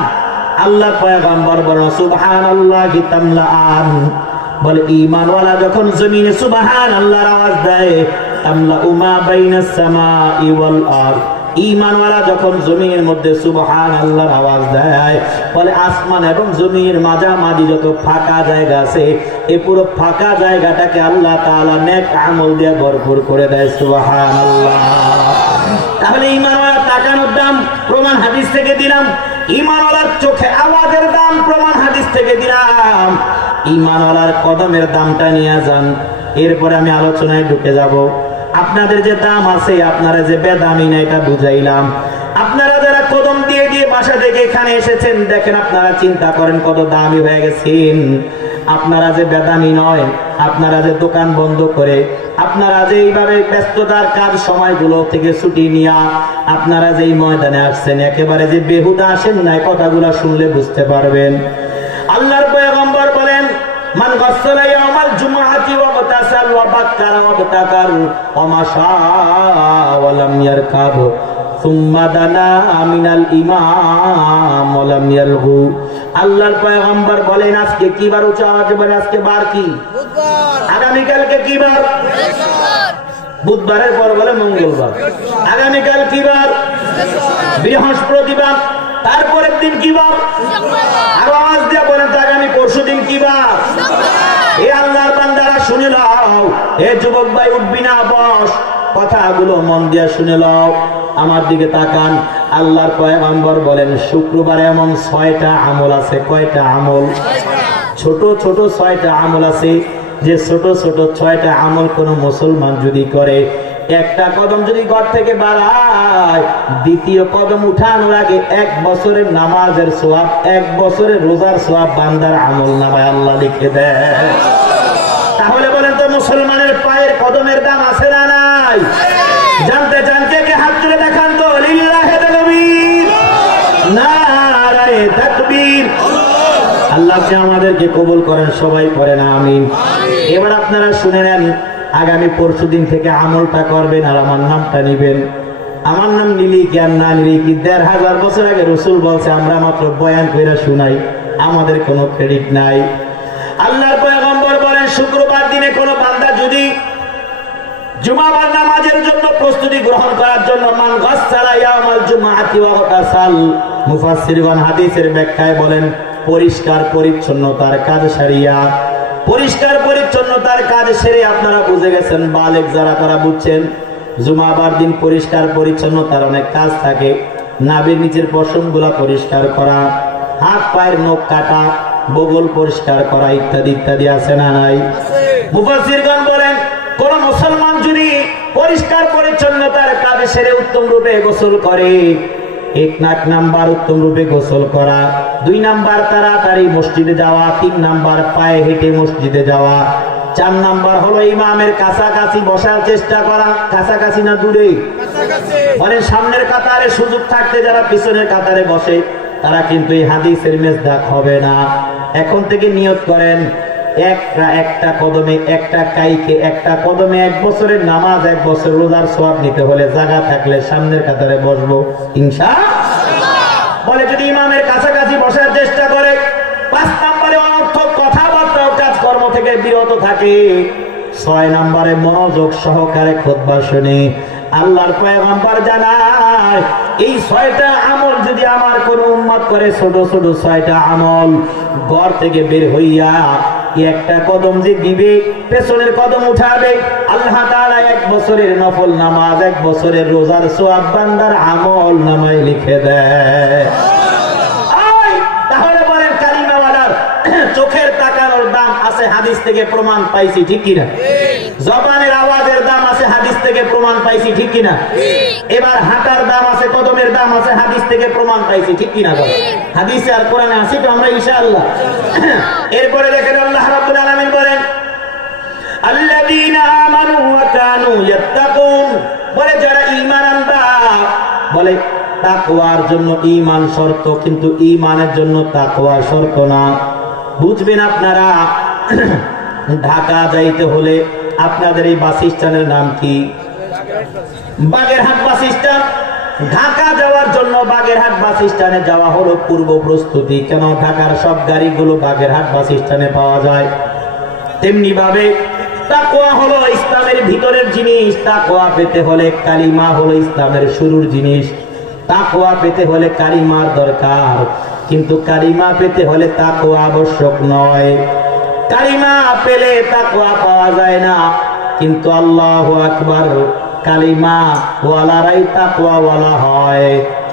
আল্লাহর পয়গম্বর বলেন সুবহানাল্লাহি তামলাআন, বলে ঈমানওয়ালা যখন জমিনে সুবহানাল্লাহর আওয়াজ দেয় তামলাউ মা বাইনাস সামাই ওয়াল আরদ, ঈমানওয়ালা যখন জমিনের মধ্যে সুবহানাল্লাহর আওয়াজ দেয়, বলে আসমান এবং জমিনের মাঝামাঝি যত ফাঁকা জায়গা আছে এই পুরো ফাঁকা জায়গাটাকে আল্লাহ তাআলা নেক আমল দিয়ে ভরপুর করে দেয়। সুবহানাল্লাহ। তাহলে ঈমানওয়ালা তাকানোর দাম প্রমাণ হাদিস থেকে দিলাম, ঈমানওয়ালার চোখে আওয়াজের দাম প্রমাণ হাদিস থেকে দিলাম, ঈমানওয়ালার কদমের দামটা নিয়ে যান। এরপরে আমি আলোচনায় ঢুকে যাব। আপনাদের যে দাম আছে, আপনারা যে বেদামি না এটা বুঝাইলাম। আপনারা যারা কদম দিয়ে দিয়ে বাসা থেকে এখানে এসেছেন, দেখেন আপনারা চিন্তা করেন কত দামি হয়ে গেছেন। আপনারা যে বেদামি নয়, আপনারা যে দোকান বন্ধ করে, আপনারা যে এইভাবে ব্যস্ততার কাজ সময়গুলো থেকে ছুটি নিয়া আপনারা যে এই ময়দানে আসছেন, একেবারে যে বেহুদা আসেন না, কথাগুলো শুনলে বুঝতে পারবেন। আল্লাহর পয়গম্বর বলেন মান গাসসালা ইয়াউমাল জুমআতি ওয়া বাতাসাল ওয়া বাক্কারা ওয়া বাতাকার ওয়া মাশা ওয়া লাম ইয়ারকাব সুম্মা দানা মিনাল ইমাম ওয়া লাম ইয়ালগু। আল্লাহর পয়গম্বর বলেন আজকে কি বার? উচ্চ আওয়াজে বলেন আজকে বার কি? বুধবার। আগামী কালকে কি বার? বৃহস্পতিবার। বুধবারের পর বলে মঙ্গলবার। আগামী কাল কি বার? বৃহস্পতিবার। তারপরের দিন কি বার? আর আওয়াজ দিয়ে বলেন তো আগামী পরশুদিন কি বার? এ আল্লাহর বান্দারা শুনে নাও। হে যুবক ভাই উঠবি না, বস, কথাগুলো মন দিয়ে শুনে নাও, আমার দিকে তাকান। আল্লাহর পয়গম্বর বলেন শুক্রবারে এমন 6টা আমল আছে। কয়টা আমল? ছোট ছোট 6টা আমল আছে, যে ছোট ছোট 6টা আমল কোন মুসলমান যদি করে, একটা কদম যদি ঘর থেকে বাড়ায়, দ্বিতীয় কদম উঠানোর আগে 1 বছরের নামাজের সওয়াব, 1 বছরের রোজার সওয়াব বান্দার আমল নামায় আল্লাহ লিখে দেয়। তাহলে বলেন তো মুসলমানের পায়ের কদমের দাম আছে না নাই? জানতে চান কে হাত তুলে দেখান তো। লিল্লাহি তাকবীর, নারায়ে তাকবীর। আল্লাহ আমাদেরকে কবুল করেন, সবাই করেন আমিন। এবার আপনারা শুনে নেন, আগামী পরশুদিন থেকে আমলটা করবেন আর আমার নামটা নিবেন। আমার নাম নিলি কি আর না নিলি কি, 1500 বছর আগে রাসূল বলছে, আমরা মাত্র বয়ান কইরা শুনাই, আমাদের কোনো ক্রেডিট নাই। আল্লাহর পয়গম্বর বলেন শুক্রবার দিনে কোনো বান্দা যদি জুমাবার নামাজের জন্য প্রস্তুতি গ্রহণ করার জন্য মান গাসসালা ইয়াউমাল জুমআতি ওয়া গাসাল, মুফাসসিরগণ হাদিসের ব্যাখ্যায় বলেন পরিষ্কার পরিচ্ছন্নতার কাজ সারিয়া, পরিষ্কার পরিচ্ছন্নতার কাজ সেরে আপনারা বুঝে গেছেন, বালেগ যারা তারা বুঝছেন জুমাবার দিন পরিষ্কার পরিচ্ছন্নতার অনেক কাজ থাকে। নাভির নিচের পশমগুলা পরিষ্কার করা, হাত পায়ের নখ কাটা, বগল পরিষ্কার করা ইত্যাদি ইত্যাদি আছে না নাই? মুফাসসিরগণ বলেন কোন মুসলমান যদি পরিষ্কার পরিচ্ছন্নতার কাজ সেরে উত্তম রূপে গোসল করে, 1 নাম্বার উত্তম রূপে গোসল করা, 2 নাম্বার তাড়াতাড়ি মসজিদে যাওয়া, 3 নাম্বার পায়ে হেঁটে মসজিদে যাওয়া, 4 নাম্বার হলো ইমামের কাছাকাছি বসার চেষ্টা করা। কাছাকাছি না দূরে? মানে সামনের কাতারে সুযোগ থাকতে যারা পিছনের কাতারে বসে তারা কিন্তু এই হাদিসের মেজদাক হবে না। এখন থেকে নিয়ত করেন একটা কদমে একটা কাইকে একটা কদমে 1 বছরের নামাজ 1 বছর রোজার সওয়াব নিতে হলে জায়গা থাকলে সামনের কাতারে বসবো ইনশাআল্লাহ। বলে যদি ইমামের কাছাকাছি বসার চেষ্টা করে, 5 নম্বরে অনর্থক কথাবার্তা ও কাজকর্ম থেকে বিরত থাকে, 6 নম্বরে মনোযোগ সহকারে খুতবা শুনে। আল্লাহর পয়গম্বর জানায় এই 6টা আমল যদি আমার কোন উম্মত করে, ছোট ছোট 6টা আমল, ঘর থেকে বের হইয়া একটা কদম যে দিবে, পেছনের কদম উঠাবে, আল্লাহ তাআলা 1 বছরের নফল নামাজ 1 বছরের রোজার সওয়াব বান্দার আমল নামায় লিখে দেয়। তাহলে বলেন কালিমাওয়ালার চোখের তাকানোর দাম আছে হাদিস থেকে প্রমাণ পাইছি, ঠিক কিনা? জবানের আওয়াজের দাম আছে হাদিস থেকে প্রমাণ পাইছি, ঠিক কিনা? এবার হাঁটার দাম আছে, কদমের দাম আছে হাদিস থেকে প্রমাণ পাইছি, ঠিক কিনা? হাদিসে আর কোরআনে আছে তো আমরা ইনশাআল্লাহ। এরপরে দেখেন আল্লাহ রাব্বুল আলামিন বলেন আল্লাযীনা আমানু ওয়া কানু ইয়াত্তাকুন, বলে যারা ঈমান আনবা, বলে তাকওয়ার জন্য ঈমান শর্ত, কিন্তু ঈমানের জন্য তাকওয়া শর্ত না। বুঝবেন আপনারা, ঢাকা যাইতে হলে আপনাদের এই বাস স্ট্যান্ডের নাম কি? Bagerhat bus stand. ঢাকা যাওয়ার জন্য বাগেরহাট বাস স্ট্যান্ডে যাওয়া হলো পূর্ব প্রস্তুতি। কেন? ঢাকার সব গাড়িগুলো বাগেরহাট বাস স্ট্যান্ডে পাওয়া যায়। তেমনি ভাবে তাকওয়া হলো ইসলামের ভিতরের জিনিস। তাকওয়া পেতে হলে কালিমা হলো ইসলামের শুরুর জিনিস। তাকওয়া পেতে হলে কালিমার দরকার, কিন্তু কালিমা পেতে হলে তাকওয়া আবশ্যক নয়। কালিমা পেলে তাকওয়া পাওয়া যায় না, কিন্তু আল্লাহু আকবার, কালিমা ওয়ালারাই তাকওয়া ওয়ালা হয়।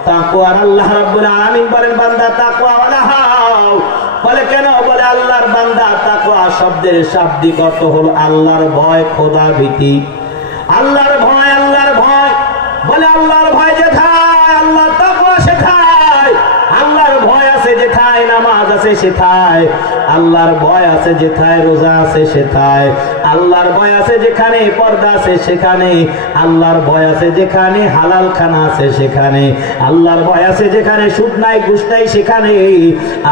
তাকওয়া আল্লাহ রাব্বুল আলামিন বলেন বান্দা তাকওয়া ওয়ালা হও। বলে কেন? বলে আল্লাহর বান্দা, তাকওয়া শব্দের শাব্দিক অর্থ হলো আল্লাহর ভয়, খোদা ভীতি। আল্লাহর ভয়, আল্লাহর ভয়। বলে আল্লাহর ভয় যেথায় আল্লাহ তাকওয়া সেথায়। আল্লাহর ভয় আছে যেথায় নামাজ আছে সেথায়। আল্লাহর ভয় আছে যেথায় রোজা আছে সেথায়। আল্লাহর ভয় আছে যেখানে পর্দা আছে সেখানে। আল্লাহর ভয় আছে যেখানে হালাল খানা আছে সেখানে। আল্লাহর ভয় আছে যেখানে সুদ নাই ঘুষ নাই সেখানে।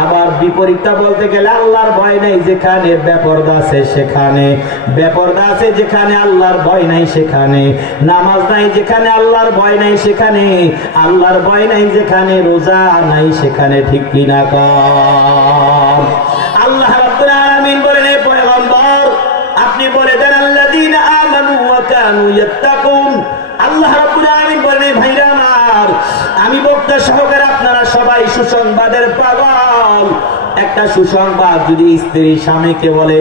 আবার বিপরীতটা বলতে গেলে আল্লাহর ভয় নাই যেখানে বেপর্দা আছে সেখানে। বেপর্দা আছে যেখানে আল্লাহর ভয় নাই সেখানে। নামাজ নাই যেখানে আল্লাহর ভয় নাই সেখানে। আল্লাহর ভয় নাই যেখানে রোজা নাই সেখানে। ঠিক কিনা কর? আল্লাহ রাব্বুল আলামিন বলেন হে পয়গম্বর, আপনি বলে দেন আল্লাযীনা আমানু ওয়া কানু ইয়াত্তাকুন। আল্লাহ রাব্বুল আলামিন বলেন ভাইরা আমার, আমি বক্তা সহকারে আপনারা সবাই সুসংবাদের পাগল। একটা সুসংবাদ যদি স্ত্রী স্বামীকে বলে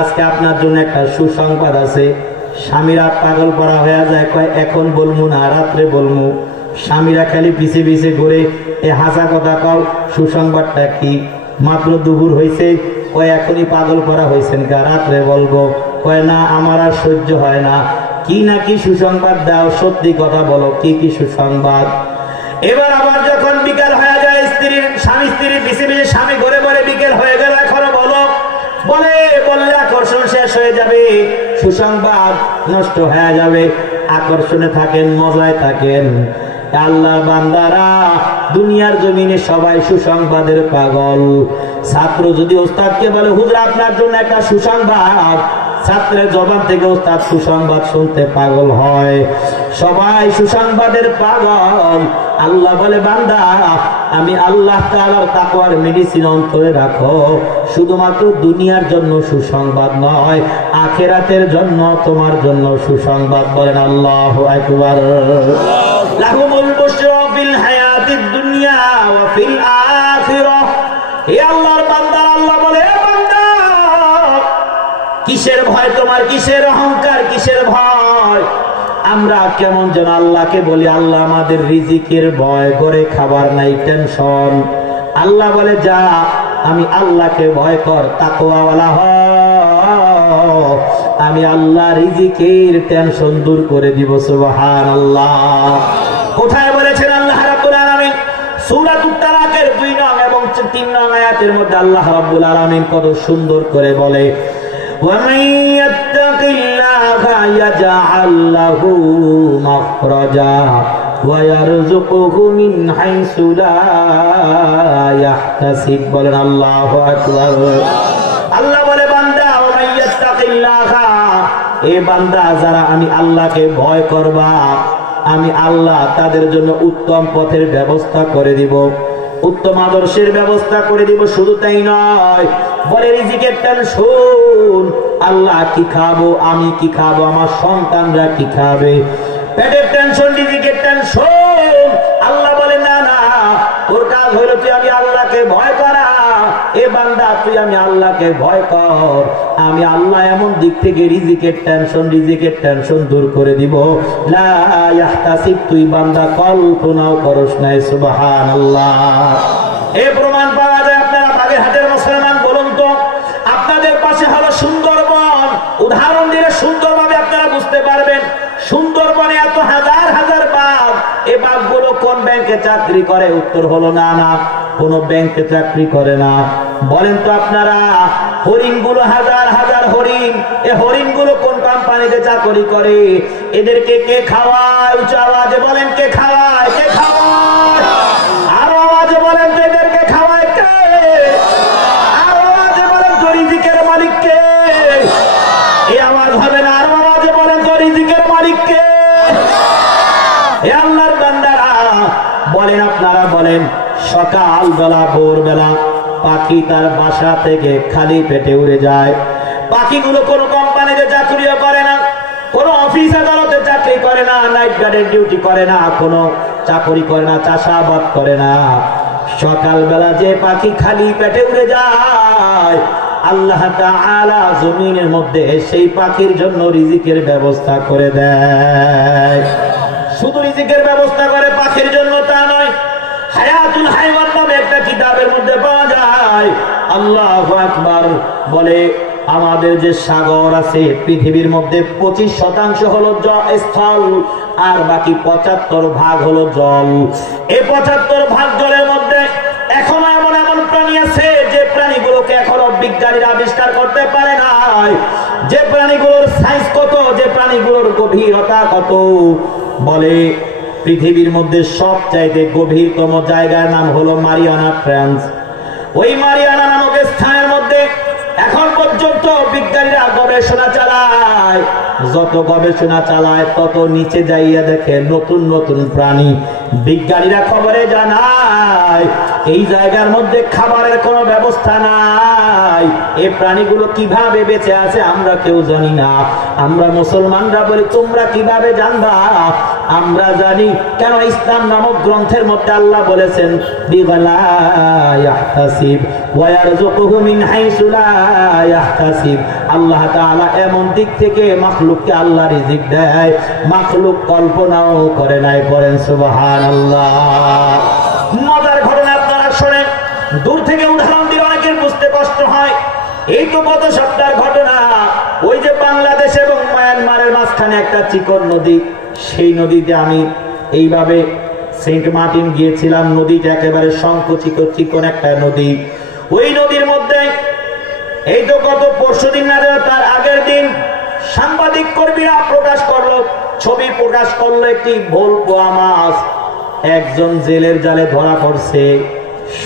আজকে আপনার জন্য একটা সুসংবাদ আছে, স্বামীরা পাগল করা হয়ে যায়, কয় এখন বলমু না রাত্রে বলমু। স্বামীরা খালি পিছে পিছে ঘুরে এ হাসা কথা কও, সুসংবাদটা কি? মাত্র দুপুর হয়েছে, কয় এখনই পাগল করা হয়েছেন কা, রাত্রে বলবো। কয় না আমার আর সহ্য হয় না। কি নাকি সুসংবাদ দাও, সত্যি কথা বলো, কি কি সুসংবাদ? এবার আবার যখন বিকাল হয়ে যায়, স্বামী স্ত্রীর পিছে পিছে স্বামী ঘরে বলে বিকেল হয়ে গেল এখনো বলো। বললে আকর্ষণ শেষ হয়ে যাবে, সুসংবাদ নষ্ট হয়ে যাবে। আকর্ষণে থাকেন, মজায় থাকেন। আল্লাহর বান্দারা দুনিয়ার জমিনে সবাই সুসংবাদের পাগল। ছাত্র যদি ওস্তাদকে বলে হুজুর আপনার জন্য একটা সুসংবাদ, ছাত্রের জবান থেকে ওস্তাদ সুসংবাদ শুনতে পাগল হয়। সবাই সুসংবাদের পাগল। আল্লাহ বলে বান্দা আমি আল্লাহ তাআলার তাকওয়ার মেডিসিন অন্তরে রাখো। শুধুমাত্র দুনিয়ার জন্য সুসংবাদ নয়, আখিরাতের জন্য তোমার জন্য সুসংবাদ। বলেন আল্লাহু আকবার। লাহুমুল বুশরা ফিল হায়াতিদ দুনিয়া ওয়া ফিল আখিরাহ। হে আল্লাহর বান্দা, আল্লাহ বলে, হে বান্দা, কিসের ভয় তোমার, কিসের অহংকার, কিসের ভয়? আমরা কেমন যেন আল্লাহকে বলি, আল্লাহ আমাদের রিজিকের ভয়, ঘরে খাবার নাই, টেনশন। আল্লাহ বলে, যা, আমি আল্লাহকে ভয় কর, তাকওয়াওয়ালা হ, আমি আল্লাহ রিজিকের টেনশন দূর করে দিব। সুবহানাল্লাহ। কোথায় বলেছেন আল্লাহ রাব্বুল আলামিন? সূরাতুত তালাকের 2 নং এবং 3 নং আয়াতের মধ্যে আল্লাহ রাব্বুল আলামিন কত সুন্দর করে বলে, وَمَن يَتَّقِ اللَّهَ يَجْعَل لَّهُ مَخْرَجًا وَيَرْزُقْهُ مِنْ حَيْثُ لَا يَحْتَسِبُ। বলেন আল্লাহু আকবার। আল্লাহ বলে, বান্দা, وَمَن يَتَّقِ اللَّهَ, এ বান্দা, যারা আমি আল্লাহকে ভয় করবা, আমি আল্লাহ তাদের জন্য উত্তম পথের ব্যবস্থা করে দিব, উত্তম আদর্শের ব্যবস্থা করে দিব। শুধু তাই নয়, বলে রিজিকের টেনশন, আল্লাহ কি খাবো, আমি কি খাবো, আমার সন্তানরা কি খাবে, পেটের টেনশন, রিজিকের টেনশন। আল্লাহ বলে, না না, তোর কাজ হইল তুই আমি আল্লাহকে ভয় করা। এ বান্দা, তুই আমি আল্লাহকে ভয় কর, আমি আল্লাহ এমন দিক থেকে রিজিকের টেনশন দূর করে দিব। লা ইয়াহতাসিব, তুই বান্দা কল্পনাও করস নাই। সুবহানাল্লাহ। এই প্রমাণ পাওয়া যায়। আপনারা বাগেরহাটের মুসলমান, বলুন তো, আপনাদের পাশে হলো সুন্দরবন। উদাহরণ দিলে সুন্দরভাবে আপনারা বুঝতে পারবেন। সুন্দরবনে এত হাজার হাজার বাঘ, এ বাঘগুলো কোন ব্যাংকে চাকরি করে? উত্তর হলো না, না, কোন ব্যাংকে চাকরি করে না। বলেন তো আপনারা, হরিণগুলো, হাজার হাজার হরিণ, এ হরিণগুলো কোন কোম্পানিতে চাকরি করে? এদেরকে কে খাওয়ায়? উচ্চ আওয়াজে বলেন, কে খাওয়ায়? কে খাওয়ায়? আরো আওয়াজে বলেন তো, এদেরকে খাওয়ায় কে? আরো আওয়াজে বলেন তো, রিজিকের মালিক কে? এই আওয়াজ হবে না, আরো আওয়াজে বলেন তো, রিজিকের মালিক কে? হে আল্লাহর বান্দারা, বলেন, আপনারা বলেন, সকাল বেলা, ভোরবেলা পাখি তার বাসা থেকে খালি পেটে উড়ে যায়। পাখিগুলো কোনো কোম্পানিতে চাকরিও করে না, কোনো অফিস আদালতে চাকরি করে না, নাইট গার্ডের ডিউটি করে না, কোনো চাকরি করে না, চাষাবাদ করে না। সকালবেলা যে পাখি খালি পেটে উড়ে যায়, আল্লাহ তাআলা জমিনের মধ্যে সেই পাখির জন্য রিজিকের ব্যবস্থা করে দেয়। শুধু রিজিকের ব্যবস্থা করে পাখির জন্য তা নয়, হায়াতুল হাইওয়ান নামে একটা কিতাবের মধ্যে পাওয়া যায়। আল্লাহু আকবার। বলে, আমাদের যে সাগর আছে পৃথিবীর মধ্যে 25% হলো স্থল, আর বাকি 75% হলো জল। এই 75% জলের মধ্যে এখনো এমন এমন প্রাণী আছে যে প্রাণীগুলোকে এখনো বিজ্ঞানীরা আবিষ্কার করতে পারে নাই। যে প্রাণীগুলোর সাইজ কত, যে প্রাণীগুলোর গভীরতা কত। বলে, পৃথিবীর মধ্যে সবচাইতে গভীরতম জায়গার নাম হলো মারিয়ানা ট্রেঞ্চ। ওই মারিয়ানা নামক স্থানের মধ্যে এখন পর্যন্ত বিজ্ঞানীরা গবেষণা চালায়। যত গবেষণা চালায় তত নিচে যাইয়া দেখে নতুন নতুন প্রাণী। বিজ্ঞানীরা খবরে জানায় এই জায়গার মধ্যে খাবারের কোনো ব্যবস্থা নাই। এই প্রাণীগুলো কিভাবে বেঁচে আছে আমরা কেউ জানি না। আমরা মুসলমানরা বলি, তোমরা কিভাবে জানবা? আমরা জানি। কেন? ইসলাম নামক গ্রন্থের মধ্যে আল্লাহ বলেছেন, বিলা ইয়াহতাসিব ওয়া ইয়ারযুকুহু মিন হাইসু লা ইয়াহতাসিব। আল্লাহ তাআলা এমন দিক থেকে মাখলুককে আল্লাহ রিজিক দেয়, মাখলুক কল্পনাও করে নাই। পড়েন সুবহানাল্লাহ। মজার ঘটনা আপনারা শোনেন, দূর থেকে উদাহরণ দিলে অনেকের বুঝতে কষ্ট হয়। এই তো গত সপ্তাহের ঘটনা। ওই যে বাংলাদেশ এবং মায়ানমারের মাঝখানে একটা চিকন নদী, সেই নদীতে আমি এইভাবে সেন্ট মার্টিন গিয়েছিলাম। নদীটা একেবারে সংকুচিত চিকন একটা নদী। ওই নদীর মধ্যে এই তো গত পরশুদিন না, তার আগের দিন সাংবাদিক কর্মীরা প্রকাশ করলো, ছবি প্রকাশ করলো, একটি ভোলপোয়া মাছ একজন জেলের জালে ধরা পড়ছে।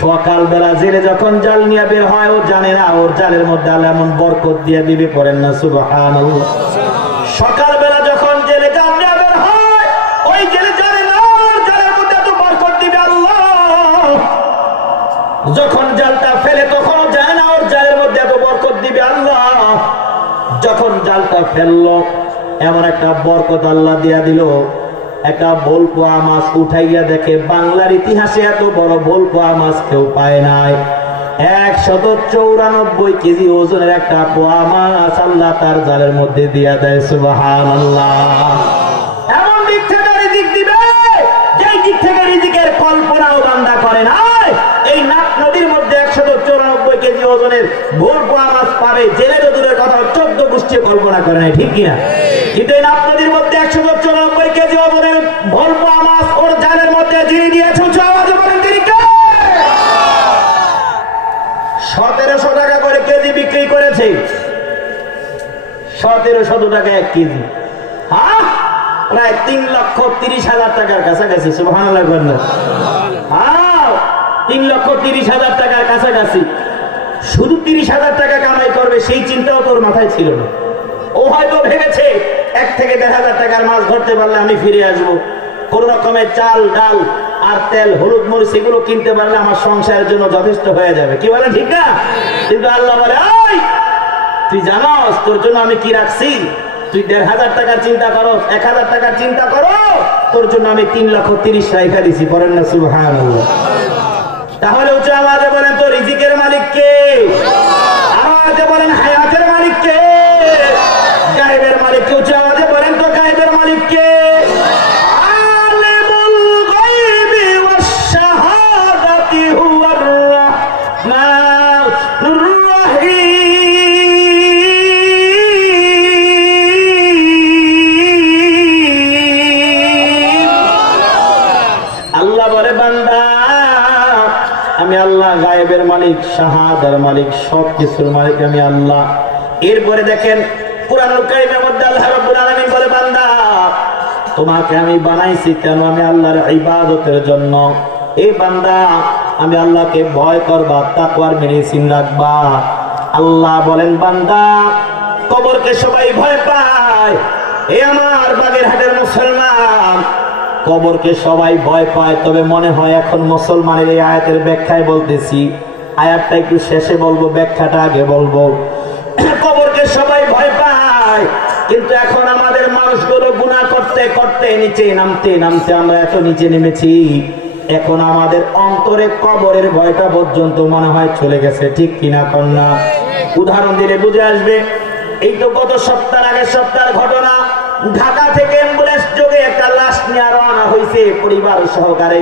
সকালবেলা জেলে যখন জাল নিয়ে বের হয়, ও জানে না ওর জালের মধ্যে আল্লাহ এমন বরকত দিয়ে দিবে। পড়েন না সুবহানাল্লাহ। সকালবেলা যখন জেলে জাল নিয়ে বের হয়, ওই জেলে জানে না ওর জালের মধ্যে এত বরকত দিবে আল্লাহ। যখন জালটা ফেলে তখন যায় না ওর জালের মধ্যে এত বরকত দিবে আল্লাহ। যখন জালটা ফেললো এমন একটা বরকত আল্লাহ দিয়া দিল, একটা বোলপোয়া মাছ উঠাইয়া দেখে বাংলার ইতিহাসে এত বড় বোলপোয়া মাছ কেউ পায় নাই। 194 কেজি ওজনের একটা পোয়া মাছ আল্লাহ তার জালের মধ্যে দিয়া দেয়। সুবহানাল্লাহ। এমন দিক থেকে রিজিক দিবে যেই দিক থেকে রিজিকের কল্পনাও বান্দা করে না। এই নাক নদীর মধ্যে 194 কেজি ওজনের বোলপোয়া মাছ পাবে, জেলে দূরের কথা 14 গোষ্ঠী কল্পনা করে নাই, ঠিক কিনা? কিন্তু এই নাক নদীর মধ্যে 194 কেজি ওজনের বোলপোয়া মাছ ওর জালের মধ্যে যিনি দিয়েছে আওয়াজে বলেন তিনি কে? 1700 টাকা করে কেজি বিক্রি করেছে। 1700 টাকা 1 কেজি, হ্যাঁ, প্রায় 3,30,000 টাকার কাছাকাছি। সুবহানাল্লাহ। 3,30,000 টাকার কাছাকাছি। শুধু 30,000 টাকা কামাই করবে সেই চিন্তাও তোর মাথায় ছিল না। ও হয়তো ভেবেছে 1 থেকে 1,500 টাকার মাছ ধরতে পারলে আমি ফিরে আসবো, কোন রকমের চাল ডাল আর তেল হলুদ মরিচ এগুলো কিনতে পারলে আমার সংসারের জন্য যথেষ্ট হয়ে যাবে। কি বলে, ঠিক না? কিন্তু আল্লাহ বলে, তুই জানোস তোর জন্য আমি কি রাখছি? তুই 1,500 টাকার চিন্তা করো, 1,000 টাকার চিন্তা করো, তোর জন্য আমি 3,30,000 রাইখা দিছি। পড়েন না সুবহানাল্লাহ। তাহলে উচ্চ আওয়াজে বলেন তো রিজিকের মালিক কে? আওয়াজে বলেন হায়াতের মালিক কে? গায়েবের মালিক কে? উচ্চ আওয়াজে বলেন তো গায়েবের মালিক কে? গায়েবের মালিক, শাহাদার মালিক, সবকিছুর মালিক আমি আল্লাহ। এরপরে দেখেন কুরআনুল কারীমের মধ্যে আল্লাহ রাব্বুল আলামিন বলে, বান্দা তোমাকে আমি বানাইছি কেন? আমি আল্লাহর ইবাদতের জন্য। এই বান্দা আমি আল্লাহকে ভয় করবা, তাকওয়ার মেডিসিন রাখবা। আল্লাহ বলেন, বান্দা কবরকে সবাই ভয় পায়। এই আমার বাগেরহাটের মুসলমান, কবরকে সবাই ভয় পায়, তবে মনে হয় এখন মুসলমানের এই আয়াতের ব্যাখ্যায় বলতেছি। আয়াতটা একটু শেষে বলবো, ব্যাখ্যাটা আগে বলবো। কবরকে সবাই ভয় পায়, কিন্তু এখন আমাদের মানুষগুলো গুনাহ করতে করতে নিচে নামতে নামতে আমরা এত নিচে নেমেছি, এখন আমাদের অন্তরে কবরের ভয়টা পর্যন্ত মনে হয় চলে গেছে। ঠিক কিনা কন্যা? উদাহরণ দিলে বুঝে আসবে। এই তো গত আগের সপ্তাহের ঘটনা। ঢাকা থেকে অ্যাম্বুলেন্স যোগে একটা লাশ নিয়ে রওনা হয়েছে, পরিবার সহকারে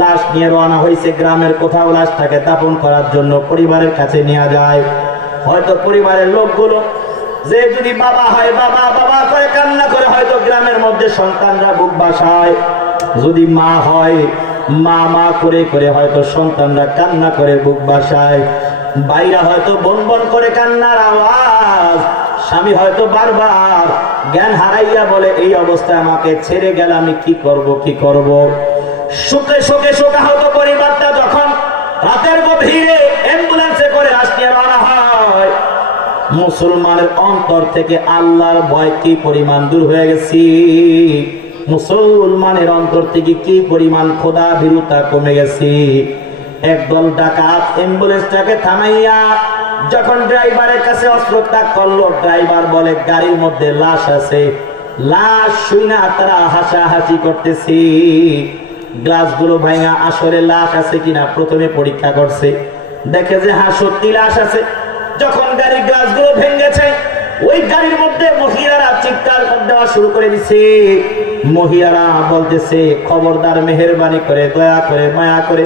লাশ নিয়ে রওনা হয়েছে গ্রামের কোথাও লাশটাকে দাফন করার জন্য পরিবারের কাছে নিয়ে যায়। হয়তো পরিবারের লোকগুলো যে যদি বাবা হয় বাবা বাবা করে কান্না করে, হয়তো গ্রামের মধ্যে সন্তানরা বুক বাসায়। যদি মা হয় মা মা করে করে হয়তো সন্তানরা কান্না করে বুক বাসায়। বাইরা হয়তো বন বন করে কান্নার আওয়াজ। স্বামী হয়তো বারবার জ্ঞান হারাইয়া বলে, এই অবস্থায় আমাকে ছেড়ে গেলে আমি কি করব কি করব। শোকে শোকে শোকাহত পরিবারটা যখন রাতের গভীরে অ্যাম্বুলেন্সে করে আসতে রওনা হয়, মুসলমানের অন্তর থেকে আল্লাহর ভয় কি পরিমাণ দূর হয়ে গেছে। মুসলমানের অন্তর থেকে কি পরিমাণ খোদা ভীরুতা কমে গেছে। একদল ডাকাত অ্যাম্বুলেন্সটাকে থামাইয়া যখন ড্রাইভারের কাছে অস্ত্র তাক করলো, ড্রাইভার বলে গাড়ির মধ্যে লাশ আছে। লাশ শুইনা তারা হাসাহাসি করতেছে। গ্লাসগুলো ভাঙা আসলে লাশ আছে কিনা প্রথমে পরীক্ষা করছে, দেখে যে হ্যাঁ সত্যি লাশ আছে। যখন গাড়ির গ্লাসগুলো ভেঙেছে, ওই গাড়ির মধ্যে মহিলারা চিৎকার দেওয়া শুরু করে দিছে। মহিলারা বলতেছে, খবরদার, মেহেরবানি করে, দয়া করে, মায়া করে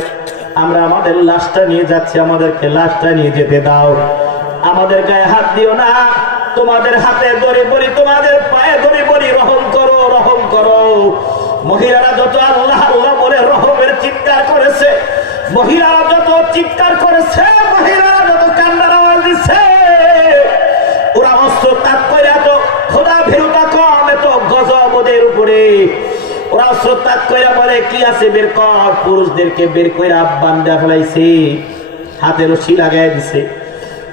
আমরা আমাদের লাশটা নিয়ে যাচ্ছি, আমাদেরকে লাশটা নিয়ে যেতে দাও, আমাদের গায়ে হাত দিও না, তোমাদের হাতে ধরে বলি, তোমাদের পায়ে ধরে বলি, রহম করো, রহম করো। মহিলারা যত আল্লাহ আল্লাহ বলে রহমের চিৎকার করেছে, মহিলারা যত চিৎকার করেছে, মহিলারা যত কান্নার আওয়াজ দিচ্ছে, ওরা অস্ত্র তাক করে এত খোদা ভীরুতা কম, এত গজব ওদের উপরে। ওরা অস্ত্র তাক করে বলে, কি আছে বের কর। পুরুষদেরকে বের করে বান্ধা ফেলাইছে, হাতে রশি লাগাই দিছে।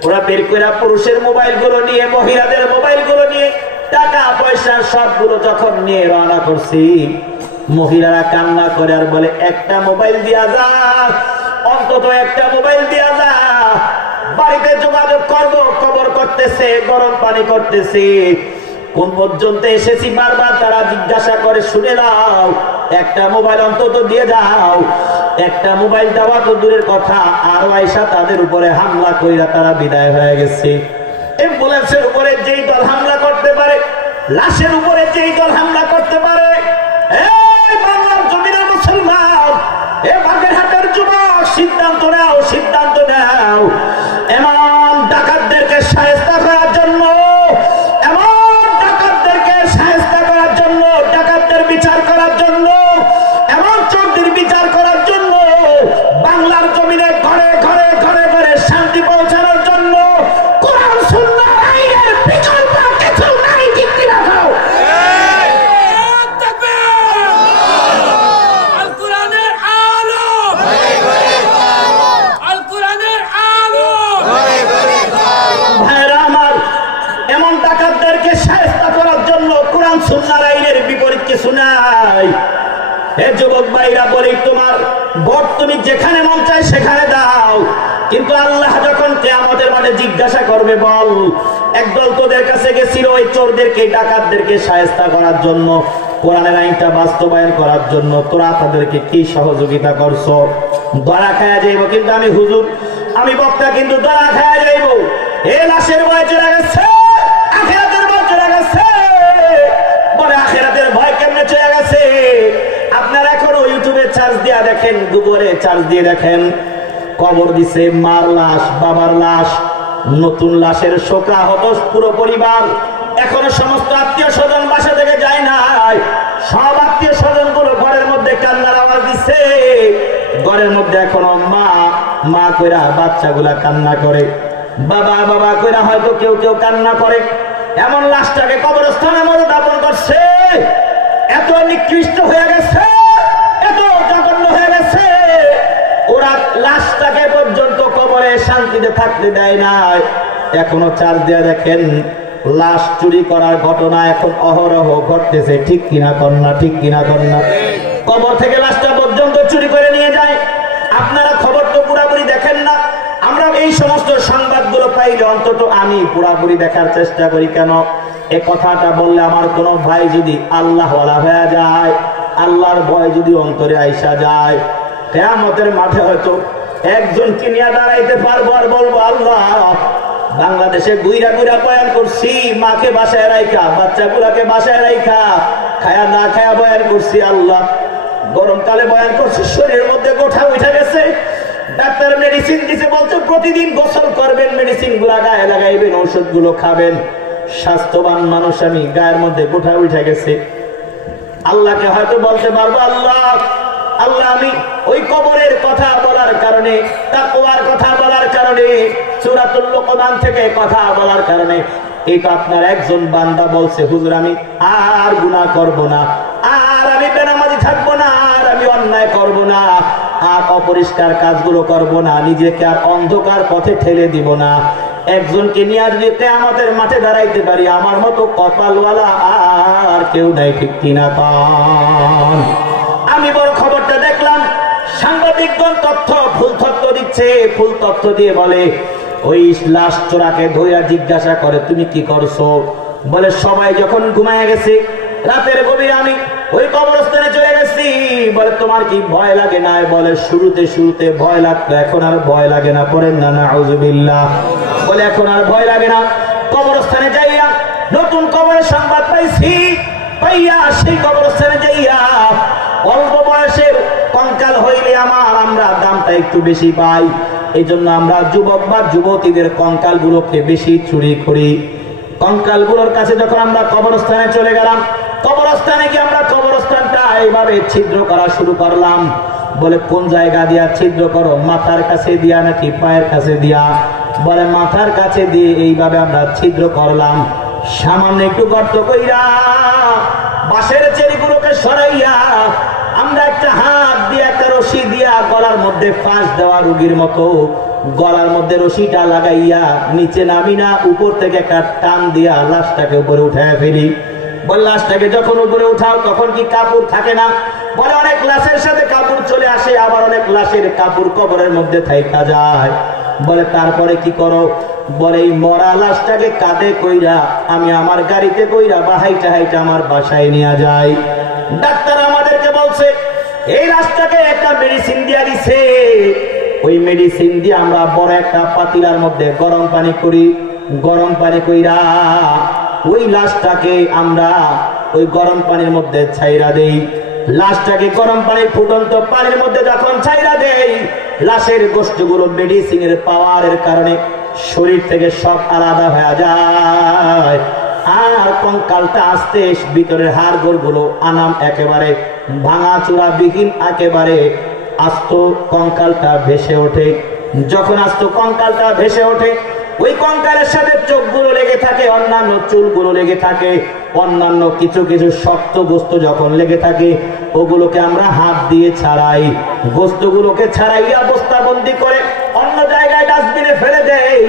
ওরা বের করে পুরুষের মোবাইল গুলো নিয়ে, মহিলাদের মোবাইল গুলো নিয়ে, টাকা পয়সা সবগুলো যখন নিয়ে রওনা করছি, মহিলারা কান্না করে আর বলে, একটা মোবাইল দিয়া যা, অন্তত একটা মোবাইল দিয়া যা, বাড়িতে যোগাযোগ করবো। কবর করতেছে, গরম পানি করতেছে, কোন পর্যন্ত এসেছি বারবার তারা জিজ্ঞাসা করে। শুনে নাও, একটা মোবাইল অন্তত দিয়ে যাও। একটা মোবাইল দেওয়া তো দূরের কথা, আরো আয়সা তাদের উপরে হামলা কইরা তারা বিদায় হয়ে গেছে। অ্যাম্বুলেন্সের উপরে যেই দল হামলা করতে পারে, লাশের উপরে যেই দল হামলা করতে পারে, বাংলার জমিনের মুসলমান, বাগেরহাটের যুবক, সিদ্ধান্ত নাও, সিদ্ধান্ত নাও। এমন ডাকাতদেরকে শায়েস্তা করার জন্য, এমন ডাকাতদেরকে শায়েস্তা করার জন্য, ডাকাতদের বিচার করার জন্য, এমন চোরদের বিচার করার জন্য, বাংলার জমিনে ঘরে ঘরে ঘরে ঘরে শান্তি পৌঁছানোর জন্য কোরআন সুন্নাহ আইনের বিকল্প কিছু নাই। ঠিক কি না? আল কোরআনের আলো, আল কোরআনের আলো। ভাইরা আমার, এমন ডাকাতদেরকে শায়েস্তা করার জন্য কোরআন সুন্নাহ আইনের বিপরীত কিছু নাই। হে যুবক ভাইরা, বলি তোমার ভোট তুমি যেখানে মন চায় সেখানে দাও, কিন্তু আল্লাহ যখন কিয়ামতের মাঠে জিজ্ঞাসা করবে, বল একদল তোদের কাছে গেছিল ওই চোরদেরকে, ডাকাতদেরকে শায়েস্তা করার জন্য, কোরআনের আইনটা বাস্তবায়ন করার জন্য, তোরা তাদেরকে কি সহযোগিতা করছো? ধরা খায়া যাইব। কিন্তু আমি হুজুর, আমি বক্তা, কিন্তু ধরা খায়া যাইব। এ লাশের ভয় চলে গেছে, আখিরাতের ভয় চলে গেছে। বলে আখিরাতের ভয় কেমনে চলে গেছে? আপনারা এখনো ইউটিউবে চার্জ দিয়ে দেখেন, গুগলে চার্জ দিয়ে দেখেন, কবর দিছে মার লাশ, বাবার লাশ, নতুন লাশের শোকা হত পুরো পরিবার। এখনো সমস্ত আত্মীয় স্বজন বাসা থেকে যায় নাই। সব আত্মীয় স্বজন গুলো ঘরের মধ্যে কান্নার আওয়াজ দিচ্ছে। ঘরের মধ্যে এখনো মা মা কইরা বাচ্চাগুলা কান্না করে, বাবা বাবা কইরা হয়তো কেউ কেউ কান্না করে। এমন লাশটাকে কবরস্থানের মধ্যে দাপন করছে। এত নিকৃষ্ট হয়ে গেছে, এত জঘন্য হয়ে গেছে, ওরা লাশটাকে পর্যন্ত কবরে শান্তিতে থাকতে দেয় নাই। এখনো চার্জ দিয়ে দেখেন, লাশ চুরি করার ঘটনা এখন অহরহ ঘটতেছে। ঠিক কিনা কন্যা? ঠিক কিনা কন্যা? কবর থেকে লাশটা পর্যন্ত চুরি করে নিয়ে যায়। আপনারা খবর তো পুরাপুরি দেখেন না। আমরা এই সমস্ত সংবাদগুলো পাইলে অন্তত আমি পুরাপুরি দেখার চেষ্টা করি। কেন? এ কথাটা বললে আমার কোন ভাই যদি আল্লাহওয়ালা হয়ে যায়, আল্লাহর ভয় যদি অন্তরে আইসা যায়, কিয়ামতের মাঠে হয়তো একজনকে নিয়ে দাঁড়াইতে পারবো আর বলবো, আল্লাহ বাংলাদেশে গুইরা গুইরা বয়ান করছি, মাকে বাসায় রাইখা, বাচ্চাগুলাকে বাসায় রাইখা, খায়া না খায়া বয়ান করছি। আল্লাহ গরমকালে বয়ান করছি, শরীরের মধ্যে গোঠা উঠে গেছে। ডাক্তার মেডিসিন দিছে, বলছে প্রতিদিন গোসল করবেন, মেডিসিন গুলা গায়ে লাগাইবেন, ঔষধ গুলো খাবেন। স্বাস্থ্যবান মানুষ আমি, গায়ের মধ্যে গোঠা উঠে গেছে। আল্লাহকে হয়তো বলতে পারবো, আল্লাহ আল্লাহ আমি ওই কবরের কথা বলার কারণে, তাকওয়ার কথা বলার কারণে, সূরাতুল লুকমান থেকে কথা বলার কারণে, এটা আপনার একজন বান্দা বলছে, হুজুর আমি আর গুনাহ করব না, আর আমি বেনামাজি থাকবো না, আর আমি অন্যায় করব না, আর অপরিষ্কার কাজগুলো করব না, নিজেকে আর অন্ধকার পথে ঠেলে দিব না। একজনকে নিয়ে যদি কিয়ামতের মাঠে দাঁড়াইতে পারি, আমার মতো কপালওয়ালা আর কেউ নাই। ঠিক কিনা পান? আমি বড় খবরটা দেখলাম, সাংবাদিকগণ ভুল তথ্য দিচ্ছে। ভুল তথ্য দিয়ে বলে, ওই লাশ চোরাকে ধইরা জিজ্ঞাসা করে, তুমি কি করছো? বলে সবাই যখন ঘুমায় গেছে, রাতের গভীরে আমি ওই কবরস্থানে চলে গেছি। বলে তোমার কি ভয় লাগে না? বলে শুরুতে শুরুতে ভয় লাগতো, এখন আর ভয় লাগে না। পড়েন না নাউযুবিল্লাহ। বলে এখন আর ভয় লাগে না। কবরস্থানে যাইয়া নতুন কবরের সংবাদ পাইছি, পাইয়া সেই কবরস্থানে যাইয়া অল্প বয়সের কঙ্কাল হইলে আমরা দামটা একটু বেশি পাই। এই জন্য আমরা যুবক বা যুবতীদের কঙ্কাল গুলোকে বেশি চুরি করি। কঙ্কাল গুলোর কাছে যখন আমরা কবরস্থানে চলে গেলাম, কবরস্থানে গিয়ে আমরা কবরস্থানটা এইভাবে ছিদ্র করা শুরু করলাম। বলে কোন জায়গা দিয়া ছিদ্র করো? মাথার কাছে দিয়া নাকি পায়ের কাছে দিয়া? বলে মাথার কাছে দিয়ে এইভাবে আমরা ছিদ্র করলাম। সামান্য একটু গর্ত কইরা বাঁশের চেরিগুলোকে সরাইয়া আমরা একটা হাত দিয়ে একটা রশি দিয়া গলার মধ্যে ফাঁস দেওয়া রোগীর মতো গলার মধ্যে রশিটা লাগাইয়া নিচে নামি না, উপর থেকে একটা টান দিয়া লাশটাকে উপরে উঠায় ফেলি। বল লাশটাকে যখন উপরে উঠাও তখন কি কাপড় থাকে না? বলে অনেক লাশের সাথে কাপড় চলে আসে, আবার অনেক লাশের কাপড় কবরের মধ্যে থাইকা যায়। বলে তারপরে কি করো? বলে এই মরা লাশটাকে কাঁধে কইরা আমি আমার গাড়িতে কইরা বা হাইটা হাইটা আমার বাসায় নিয়ে যাই। ডাক্তার আমাদেরকে বলছে এই লাশটাকে একটা মেডিসিন দিয়া দিছে, ওই মেডিসিন দিয়ে আমরা বড় একটা পাতিলার মধ্যে গরম পানি করি, গরম পানি কইরা ওই লাশটাকে আমরা ওই গরম পানির মধ্যে ছাইরা দেই। লাশটাকে গরম পানির ফুটন্ত পানির মধ্যে যখন ছাইরা দেই, লাশের গোষ্ঠগুলো মেডিসিনের পাওয়ারের কারণে শরীর থেকে সব আলাদা হয়ে যায়, আর কঙ্কালটা আস্তে ভিতরের হাড় গোড়গুলো আনাম একেবারে ভাঙা চূড়া বিহীন একেবারে আস্ত কঙ্কালটা ভেসে ওঠে। যখন আস্ত কঙ্কালটা ভেসে ওঠে, ওই কঙ্কালের সাথে চোখগুলো লেগে থাকে, অন্যান্য চুলগুলো লেগে থাকে, অন্যান্য কিছু কিছু শক্ত গোস্ত যখন লেগে থাকে, ওগুলোকে আমরা হাত দিয়ে ছাড়াই। গোস্তগুলোকে ছাড়াইয়া বস্তাবন্দি করে অন্য জায়গায় ডাস্টবিনে ফেলে দেই,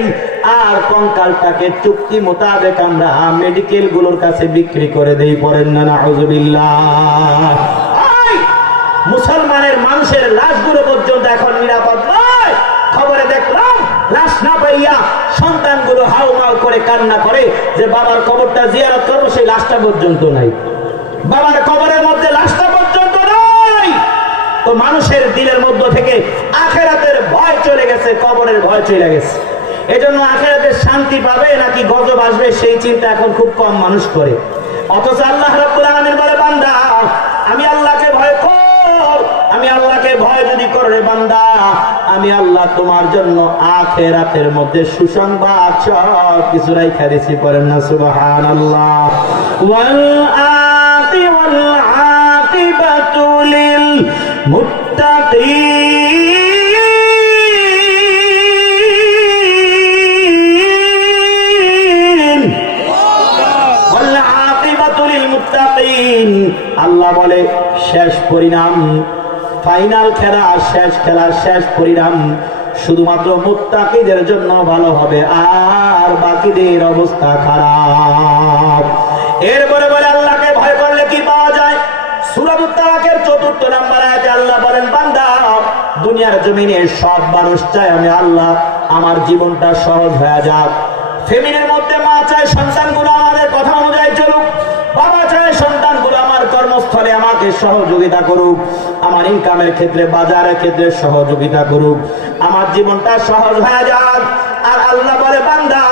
আর কঙ্কালটাকে চুক্তি মোতাবেক আমরা মেডিকেল গুলোর কাছে বিক্রি করে দেই। পড়েন না নাউযুবিল্লাহ। মুসলমানের মানুষের লাশগুলো পর্যন্ত এখন নিরাপদ নয়। খবরে দেখলাম লাশ না পাইয়া সন্তানগুলো হাউমাউ করে কান্না করে যে বাবার কবরটা জিয়ারত করবো, সেই লাশটা পর্যন্ত নাই, বাবার কবরের মধ্যে লাশটা পর্যন্ত নাই। তো মানুষের দিলের মধ্য থেকে আখিরাতের ভয় চলে গেছে, কবরের ভয় চলে গেছে। এজন্য আখিরাতের শান্তি পাবে নাকি গজব আসবে সেই চিন্তা এখন খুব কম মানুষ করে। অথচ আল্লাহ রাব্বুল আলামিন বলে, বান্দা আমি আল্লাহকে ভয় কর, আমি আল্লাহকে ভয় যদি করে বান্দা, আমি আল্লাহ তোমার জন্য আখিরাতের মধ্যে সুসংবাদ সব কিছু রাইখা দিয়েছি। পড়েন না সুবহানাল্লাহ। ওয়াল আকিবাতু লিল মুত্তাকিন, ওয়াল আকিবাতু লিল মুত্তাকিন। আল্লাহ বলে শেষ পরিণাম, ফাইনাল খেলা, শেষ খেলা, শেষ পরিণাম শুধুমাত্র মুত্তাকিদের জন্য ভালো হবে, আর বাকিদের অবস্থা খারাপ। এরপরে বলে আল্লাহকে ভয় করলে কি পাওয়া যায়? সূরা তালাকের ৪র্থ নম্বর আয়াতে আল্লাহ বলেন, বান্দা দুনিয়ার জমিনে সব মানুষ চায় আমি আল্লাহ আমার জীবনটা সহজ হয়ে যাক। ফ্যামিলির মধ্যে মা চায় সন্তানগুলো আমাদের কথা অনুযায়ী চলুক, বাবা চায় সন্তানগুলো আমার কর্মস্থলে আমাকে সহযোগিতা করুক, আমার ইনকামের ক্ষেত্রে বাজারের ক্ষেত্রে সহযোগিতা করুক, আমার জীবনটা সহজ হয়ে যাক। আর আল্লাহ বলে, বান্দা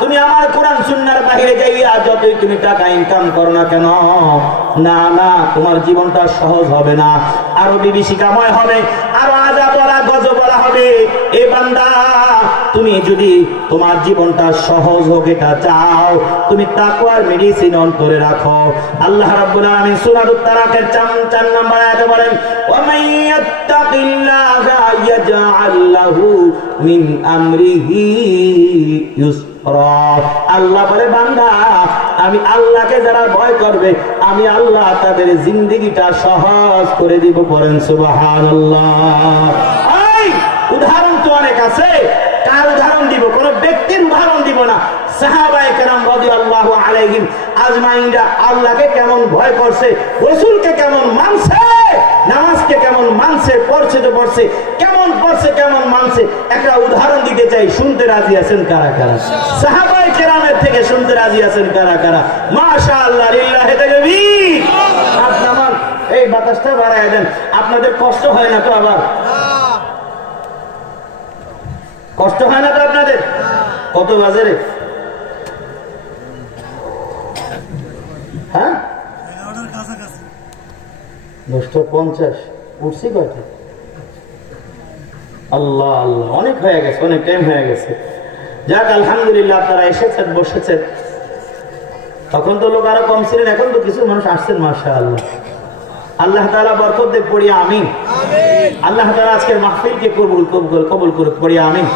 তুমি আমার কোরআন সুন্নাহর বাইরে যাইয়া যতই তুমি টাকা ইনকাম করো না কেন, না না তোমার জীবনটা সহজ হবে না, আরো বিভীষিকাময় হবে, আরো আযাব বলা গজব বলা হবে। এ বান্দা তুমি যদি তোমার জীবনটা সহজ হোক এটা চাও, তুমি তাকওয়ার মেডিসিন অন্তরে রাখো। আল্লাহ রাব্বুল আলামিন সূরা তালাকের ৪ নম্বর আয়াতে বলেন, ওয়া মান ইয়াত্তাকিল্লাহা ইয়াজআল লাহু মিন আমরিহি ইউসরা। আল্লাহ বলে, বান্দা আমি আল্লাহকে যারা ভয় করবে আমি আল্লাহ তাদের জিন্দেগিটা সহজ করে দিব। পড়েন সুবহানাল্লাহ। উদাহরণ তো অনেক আছে, কার উদাহরণ দিব? কোন ব্যক্তির উদাহরণ দিব না। সাহাবায়ে কেরাম রাদিয়াল্লাহু আলাইহিম আজমাইনরা আল্লাহকে কেমন ভয় করছে, রাসূলকে কেমন মানছে, নামাজকে কেমন মানছে, পড়ছে তো পড়ছে, কেমন পড়ছে, কেমন মানছে, একটা উদাহরণ দিতে চাই। শুনতে রাজি আছেন কারা কারা? সাহাবায়ে কেরামের থেকে শুনতে রাজি আছেন কারা কারা? মাশাআল্লাহ, লিল্লাহি তাকবীর। আপনার এই বাতাসটা বাড়ায় দেন, আপনাদের কষ্ট হয় না তো? আবার কষ্ট হয় না তো আপনাদের? কত বাজে রে? হ্যাঁ 10:50 উঠছি কয়টা? আল্লাহ আল্লাহ, অনেক হয়ে গেছে, অনেক টাইম হয়ে গেছে। যাক আলহামদুলিল্লাহ, আপনারা এসেছেন, বসেছেন। তখন তো লোক আরো কম ছিলেন, এখন তো কিছু মানুষ আসছেন। মাশাআল্লাহ, আল্লাহ তাআলা বরকত দেখ, পড়ি আমিন। আল্লাহ তাআলা আজকের মাহফিলকে কবুল করুক, পড়ি আমিন।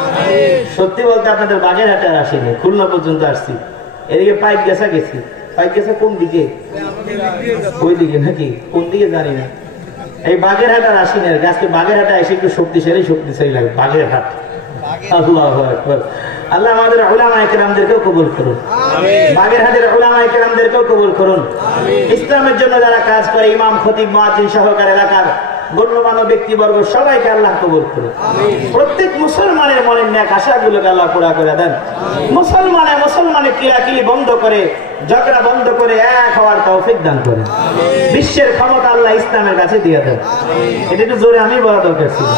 সত্যি বলতে আপনাদের বাগেরহাটে আর আসিনি, খুলনা পর্যন্ত আসছি। এদিকে পাইপ গেছা গেছি। পাইপ গেছা কোন দিকে? ওই দিকে নাকি? কোন দিকে জানি না। এই বাগেরহাট আর আসিনি। আজকে বাগেরহাটে এসে একটু শক্তিশালী লাগে। বাগেরহাট, আল্লাহু আকবার। আল্লাহ আমাদের উলামায়ে কেরামদেরকেও কবুল করুন, বাগেরহাটের উলামায়ে কেরামদেরকেও কবুল করুন। ইসলামের জন্য যারা কাজ করে, ইমাম, খতিব, মুয়াজ্জিন সহকারে এলাকার গণ্যমান্য ব্যক্তিবর্গ সবাইকে আল্লাহ কবুল করুন। প্রত্যেক মুসলমানের মনের ন্যাক আশাগুলোকে আল্লাহ পুরা করে দেন। মুসলমানের কিলাকিলি বন্ধ করে, ঝগড়া বন্ধ করে এক হওয়ার তৌফিক দান করেন। বিশ্বের ক্ষমতা আল্লাহ ইসলামের কাছে দিয়ে দেন। এটা একটু জোরে আমি বলা দরকার ছিল।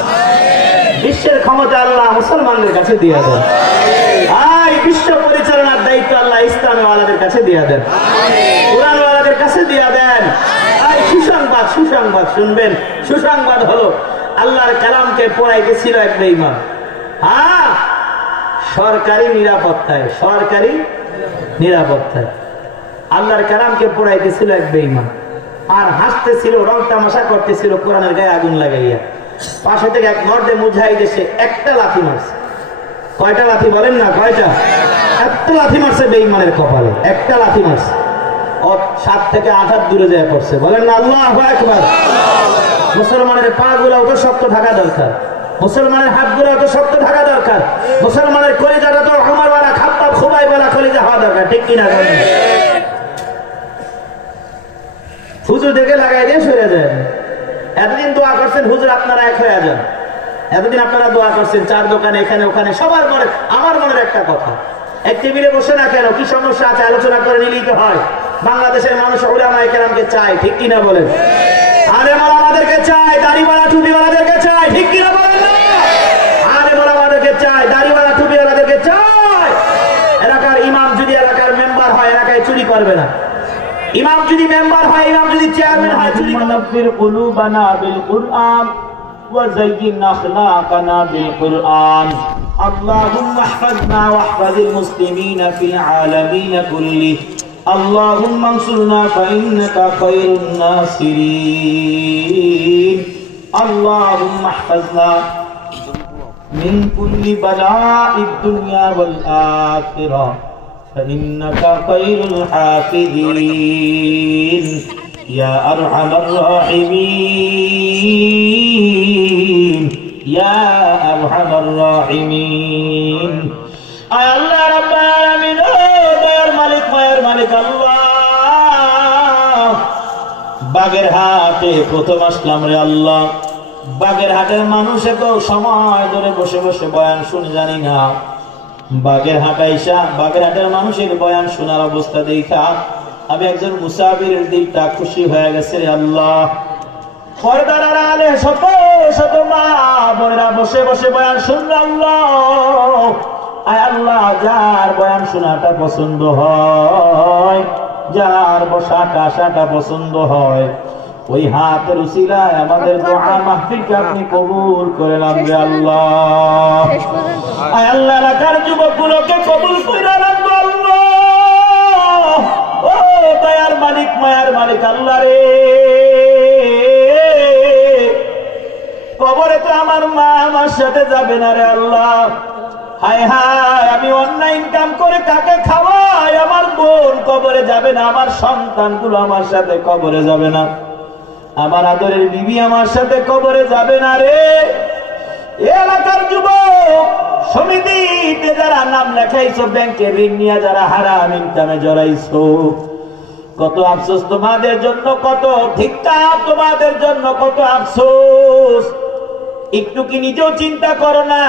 বিশ্বের ক্ষমতা আল্লাহ মুসলমানদের কাছে দিয়ে দেন। আর বিশ্ব পরিচালনার দায়িত্ব আল্লাহ ইসলামওয়ালাদের কাছে দিয়ে দেন, কোরআনওয়ালাদের কাছে দিয়ে দেন। আর সুসংবাদ শুনবেন। সুসংবাদ হলো আল্লাহর কালামকে পড়াইতেছিল এক বেঈমান। হ্যাঁ, সরকারি নিরাপত্তায় আল্লাহর কালামকে পড়াইতেছিল এক বেঈমান। আর হাসতেছিল, রং তামাশা করতেছিল, কোরআনের গায়ে আগুন লাগাইয়া। পাশে থেকে এক মর্দে মুজাহিদ এসে একটা লাথি মারছে। কয়টা লাথি বলেন না? কয়টা? একটা লাথি মারছে বেঈমানের কপালে, একটা লাথি মারছে। 7 থেকে 8 হাত দূরে যায় পড়ছে। বলেন না আল্লাহু আকবার। মুসলমানের পা গুলাও তো শক্ত থাকা দরকার, মুসলমানের হাত গুলাও তো শক্ত থাকা দরকার, মুসলমানের কলিজাটা তো উমর ওয়ালা, খাত্তাব, খুবাইব ওয়ালা কলিজা হওয়া দরকার, ঠিক কিনা? হুজুর দেখে লাগাই দিয়ে সরে যায়। এতদিন দোয়া করছেন হুজুর আপনারা এক হয়ে যান, এতদিন আপনারা দোয়া করছেন, 4 দোকানে, এখানে ওখানে, সবার মনে। আমার মনের একটা কথা, এক টেবিলে বসে না কেন, কি সমস্যা আছে আলোচনা করে নিলেই তো হয়। বাংলাদেশের মানুষ উলামায়ে কেরামকে চায়, ঠিক কিনা বলেন? আলেম ওলামাদেরকে চায়, দাড়িওয়ালা টুপিওয়ালাদেরকে চায়, ঠিক কিনা বলেন? আলেম ওলামাদেরকে চায়, দাড়িওয়ালা টুপিওয়ালাদেরকে চায়। এলাকার ইমাম যদি এলাকার মেম্বার হয়, এলাকায় চুরি করবে না। ইমাম যদি মেম্বার হয়, ইমাম যদি চেয়ারম্যান হয়, চুরি করবে। কুলুবানা বিল কুরআন ওয়া যায়্যিন আখলাকানা বিল কুরআন। আল্লাহুম্মা ইহফাযনা ওয়াহফাযিল মুসলিমিনা ফিল আলামিন কুল্লিহি। اللهم انصرنا فإنك خير الناصرين. اللهم احفظنا من كل بلاء الدنيا والآخرة فإنك خير الحافظين يا أرحم الراحمين يا أرحم الراحمين. আয় আল্লাহ রাব্বুল আলামিন, দয়ার মালিক আল্লাহ, বাগেরহাটে প্রথম আসলাম রে আল্লাহ। বাগেরহাটের মানুষ এত সময় ধরে বসে বসে বয়ান শুনে জানি না। বাগেরহাটের মানুষের বয়ান শোনার অবস্থা দেখা আমি একজন মুসাফিরের দিলটা খুশি হয়ে গেছে রে আল্লাহ। পর্দার আড়ালে শত শত মা বোনেরা বসে বসে বয়ান শুনল আল্লাহ। আয় আল্লাহ, যার বয়ান শোনাটা পছন্দ হয়, যার বসাটা আসাটা পছন্দ হয়, ওই হাতের উসিলায় আমাদের দোয়া মাহফিলকে আপনি কবুল করে নেন রে আল্লাহ। আয় আল্লাহ, এলাকার যুবকগুলোকে কবুল করে নেন আল্লাহ। ও দয়ার মালিক, মায়ার মালিক আল্লাহ রে, কবরে তো আমার মা আমার সাথে যাবে না রে আল্লাহ। হায় হায়, আমি অন্যায় ইনকাম করে কাকে খাওয়াই? আমার বোন কবরে যাবে না, আমার সন্তানগুলো আমার সাথে কবরে যাবে না, আমার আদরের বিবি আমার সাথে কবরে যাবে না রে। এলাকার যুবক সমিতিতে যারা নাম লেখাইছো, ব্যাংকে ঋণ নিয়ে যারা হারাম ইনকামে জড়াইছো, কত আফসোস তোমাদের জন্য, কত ধিক্কার তোমাদের জন্য, কত আফসোস। একটু কি নিজেও চিন্তা করো না?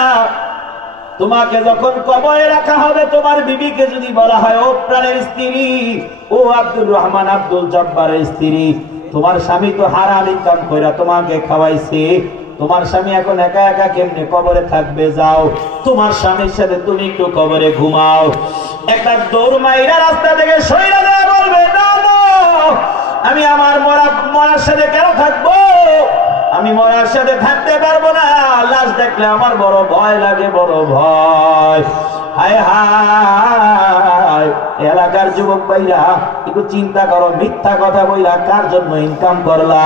তোমাকে যখন কবরে রাখা হবে, তোমার বিবিকে যদি বলা হয়, ও প্রাণের স্ত্রী, ও আব্দুর রহমান আব্দুল জব্বারের স্ত্রী, তোমার স্বামী তো হারাম ইনকাম কইরা তোমাকে খাওয়াইছে, তোমার স্বামী এখন একা একা কেমনে কবরে থাকবে? যাও তোমার স্বামীর সাথে তুমি একটু কবরে ঘুমাও। একটা দৌড় মাইরা রাস্তা থেকে সইরা দেয়া বলবে, না না, আমি আমার মরার সাথে কেন থাকবো? আমি মরার সাথে থাকতে পারবো না। লাশ দেখলে আমার বড় ভয় লাগে, বড় ভয়। হায় হায়, এলাকার যুবক ভাইরা একটু চিন্তা করো, মিথ্যা কথা বইলা কার জন্য ইনকাম করলা,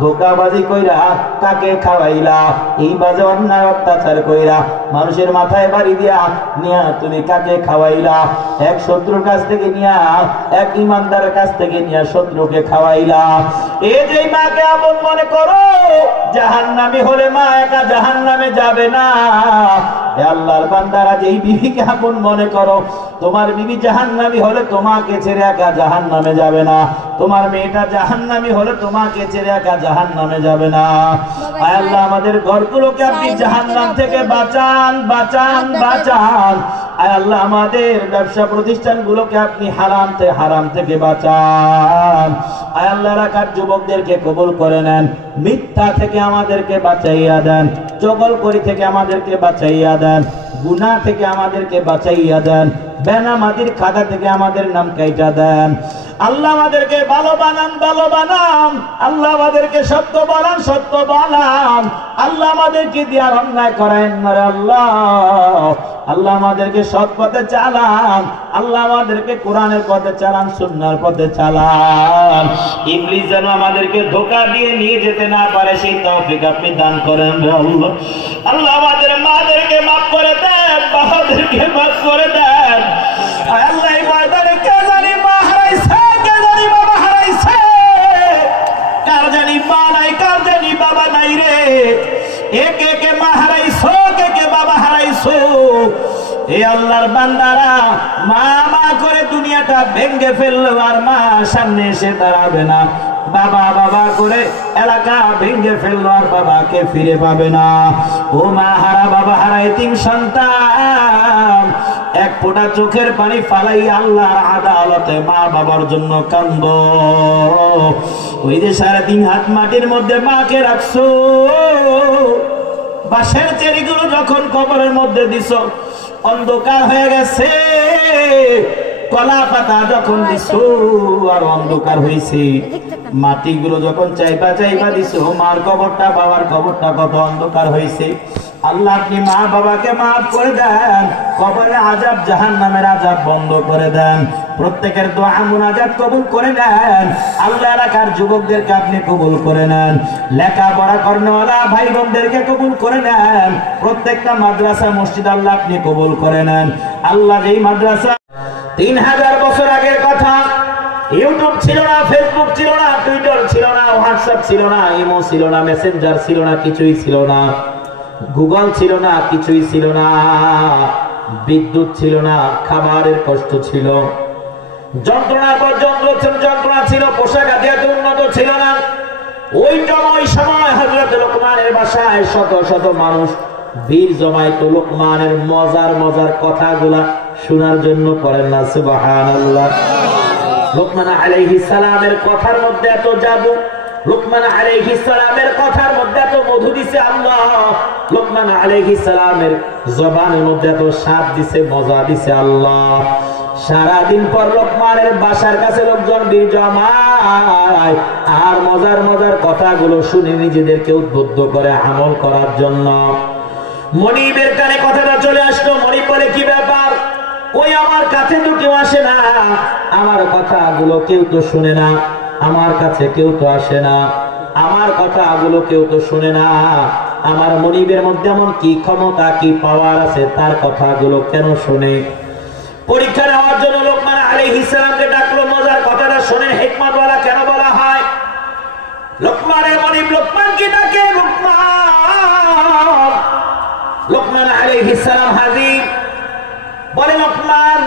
ধোঁকাবাজি কইরা কাকে খাওয়াইলা, এই বাজে অন্যায় অত্যাচার কইরা মানুষের মাথায় বাড়ি দিয়া নিয়া তুমি কাকে খাওয়াইলা, এক শত্রুর কাছ থেকে নিয়া, এক ইমানদারের কাছ থেকে নিয়া শত্রুকে খাওয়াইলা। এই যে মাকে আপন মনে করো, জাহান্নামী হলে মা একা জাহান্নামে যাবে না। আল্লাহর বান্দারা, যেই বিবিকে আপন মনে করো, তোমার বিবি জাহান্নামী হলে তোমাকে ছেড়ে একা জাহান্নামে যাবে না। তোমার মেয়েটা জাহান্নামী হলে তোমাকে ছেড়ে একা জাহান্নামে যাবে না। আয় আল্লাহ, আমাদের ঘরগুলোকে আপনি জাহান্নাম থেকে বাঁচান, বাঁচান, বাঁচান। আয় আল্লাহ, আমাদের ব্যবসা প্রতিষ্ঠানগুলোকে আপনি হারাম থেকে বাঁচান। আয় আল্লাহ, এলাকার যুবকদেরকে কবুল করে নেন, মিথ্যা থেকে আমাদেরকে বাঁচাইয়া দেন, চগলখড়ি থেকে আমাদেরকে বাঁচাইয়া দেন, গুনাহ থেকে আমাদেরকে বাঁচাইয়া দেন, বেনামাজির খাতা থেকে আমাদের নাম কাইটা দেন। আল্লাহ আমাদেরকে ভালো বানান, ভালো বানান। আল্লাহ আমাদেরকে সত্য বানান, সত্য বানান। আল্লাহ আমাদেরকে দিয়ার অন্যায় করায়েন না রে আল্লাহ। আল্লাহ আমাদেরকে সৎ পথে চালান। আল্লাহ আমাদেরকে কোরআনের পথে চালান, সুন্নাহর পথে চালান। ইবলিস যেন আমাদেরকে ধোঁকা দিয়ে নিয়ে যেতে না পারে, সেই তৌফিক আপনি দান করেন রে আল্লাহ। আল্লাহ আমাদের মাদেরকে মাফ করে দেন, বাবাদেরকে মাফ করে দেন। আল্লাহ এই ময়দানে কে জানি মা হারাইছে, কে জানি বাবা হারাইছে, কার জানি মা নাই, কার জানি বাবা নাই রে। একে কে মা হারাইছো, কে বাবা হারাইছো। এ আল্লাহর বান্দারা মা মা করে দুনিয়াটা ভেঙ্গে ফেললো, আর মা সামনে এসে দাঁড়াবে না। বাবা বাবা করে এলাকা ভেঙ্গে ফেললো, আর বাবাকে ফিরে পাবে না। ও মা হারা, বাবা হারা এতিম সন্তান, এক ফোঁটা চোখের পানি ফালাই আল্লাহর আদালতে মা বাবার জন্য কান্দো। ওই যে 3.5 হাত মাটির মধ্যে মাকে রাখছো, বাঁশের চেরিগুলো যখন কবরের মধ্যে দিছো, অন্ধকার হয়ে গেছে। কলা পাতা যখন দিছো আর অন্ধকার হয়েছে। মাটিগুলো যখন চাইবা চাইবা দিছো, মার কবরটা বাবার কবরটা কত অন্ধকার হয়েছে। আল্লাহ আপনি মা বাবাকে মাফ করে দেন, কবরে আযাব জাহান্নামের আযাব বন্ধ করে দেন, প্রত্যেকের দোয়া মুনাজাত কবুল করে নেন। আল্লাহ এলাকার যুবকদেরকে আপনি কবুল করে নেন, লেখাপড়া কর্মওয়ালা ভাই বোনদেরকে কবুল করে নেন, প্রত্যেকটা মাদ্রাসা মসজিদ আল্লাহ আপনি কবুল করে নেন। আল্লাহ যেই মাদ্রাসা 3000 বছর আগের কথা, ইউটিউব ছিল না, ফেসবুক ছিল না, টুইটার ছিল না, হোয়াটসঅ্যাপ ছিল না, ইমো ছিল না, মেসেঞ্জার ছিল না, কিছুই ছিল না, গুগল ছিল না, কিছুই ছিল না, বিদ্যুৎ ছিল না, খাবারের কষ্ট ছিল, যন্ত্রণার পর যন্ত্রণা ছিল, পোশাক আদি এত উন্নত ছিল না। ওই সময় হযরত লোকমানের বাসায় শত শত মানুষ ভিড় জমাইতো লোকমানের মজার কথাগুলা শোনার জন্য। করেন না সুবহানাল্লাহ। লোকমান আলাইহিস সালামের কথার মধ্যে এত জাদু, লোকমান আলাইহিস সালামের কথার মধ্যে এত মধু দিছে আল্লাহ, লোকমান আলাইহিস সালামের জবানের মধ্যে এত স্বাদ দিছে, মজা দিছে আল্লাহ। সারাদিন পর লোকমানের বাসার কাছে লোকজন ভিড় জমায়, আর মজার কথাগুলো শুনে নিজেদেরকে উদ্বুদ্ধ করে আমল করার জন্য। মনিবের কানে কথাটা চলে আসলো। মনিব বলে, কি ব্যাপার? ওই আমার কাছে তো কেউ আসে না, আমার কথাগুলো কেউ তো শুনে না, আমার কাছে কেউ তো আসে না, আমার কথাগুলো কেউ তো শুনে না। আমার মনিবের মধ্যে এমন কি ক্ষমতা, কি পাওয়ার আছে, তার কথাগুলো কেন শুনে? পরীক্ষা নেওয়ার জন্য লোকমান আলাইহিস সালামকে ডাকলো। মজার কথাটা শুনে হিকমতওয়ালা কেন বলা হয়? লোকমানের মনিব লোকমানকে ডাকে, লোকমান আলাইহিস সালাম হাজির। বলে, লোকমান,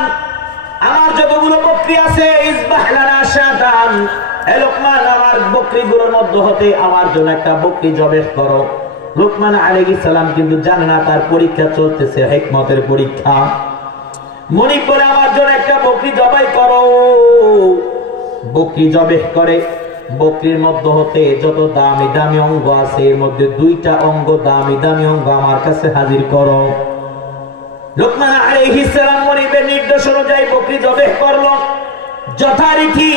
আমার যতগুলো বকরি আছে, ইসবাহ লানা শাতান, হে লোকমান, আমার বকরিগুলোর মধ্যে হতে আমার জন্য একটা বকরি জবেহ করো। লোকমান আলাইহিস সালাম কিন্তু জানে না তার পরীক্ষা চলতেছে, হিকমতের পরীক্ষা। মনিব বলে, আমার জন্য একটা বকরি জবাই করো। বকরি জবেহ করে। বকরির মধ্যে হতে যত দামি দামি অঙ্গ আছে, এর মধ্যে 2টা অঙ্গ, দামি দামি অঙ্গ আমার কাছে হাজির করো। লোকমান আলাইহিস সালাম মনিবের নির্দেশ অনুযায়ী বকরি জবেহ করলো। যথারীতি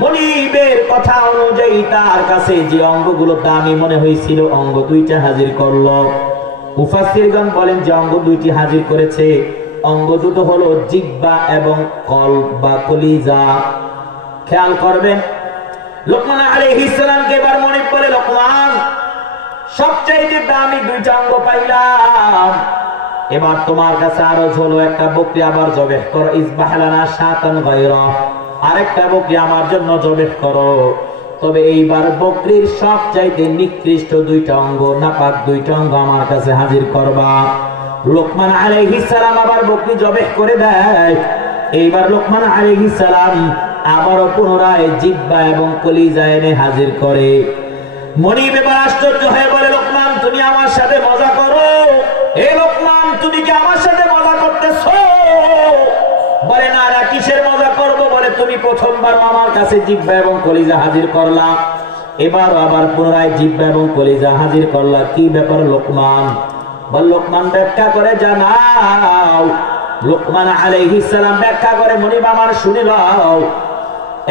মনিবের কথা অনুযায়ী তার কাছে যে অঙ্গগুলো দামি মনে হয়েছিল, অঙ্গ 2টা হাজির করলো। মুফাসসিরগণ বলেন যে অঙ্গ 2টি হাজির করেছে, অঙ্গ দুটো হলো জিহ্বা এবং কলব বা কলিজা। খেয়াল করবেন, লোকমান আলাইহিস সালামকে এবার মনে পড়ে, লোকমান সবচেয়ে দামি দুইটা অঙ্গ পাইলাম, এবার তোমার কাছে আরজ হলো একটা বকরি আবার জবেহ করো, ইজবাহ লানা শাতান গায়রা, আরেকটা বকরি আমার জন্য জবেহ করো। তবে এইবার বকরির সবচাইতে নিকৃষ্ট দুইটা অঙ্গ, নাপাক দুইটা অঙ্গ আমার কাছে হাজির করবা। লোকমান আলাইহিস সালাম আবার বকরি জবেহ করে দেয়। এইবার লোকমান আলাইহিস সালাম আবারও পুনরায় জিহ্বা এবং কলিজা এনে হাজির করে। মনিব এবার আশ্চর্য হয়ে বলে, লোকমান তুমি আমার সাথে মজা করো? এ লোকমান তুমি কি আমার সাথে মজা করতেছো? বলে না, না কিসের মজা করব? বলে তুমি প্রথমবার আমার কাছে জিহ্বা এবং কলিজা হাজির করলা, এবার আবার পুনরায় জিহ্বা এবং কলিজা হাজির করলা, কি ব্যাপার লোকমান? বল লোকমান ব্যাখ্যা করে জানাও। লোকমান আলাইহিস সালাম ব্যাখ্যা করে, মনিব আমার শুনে লও,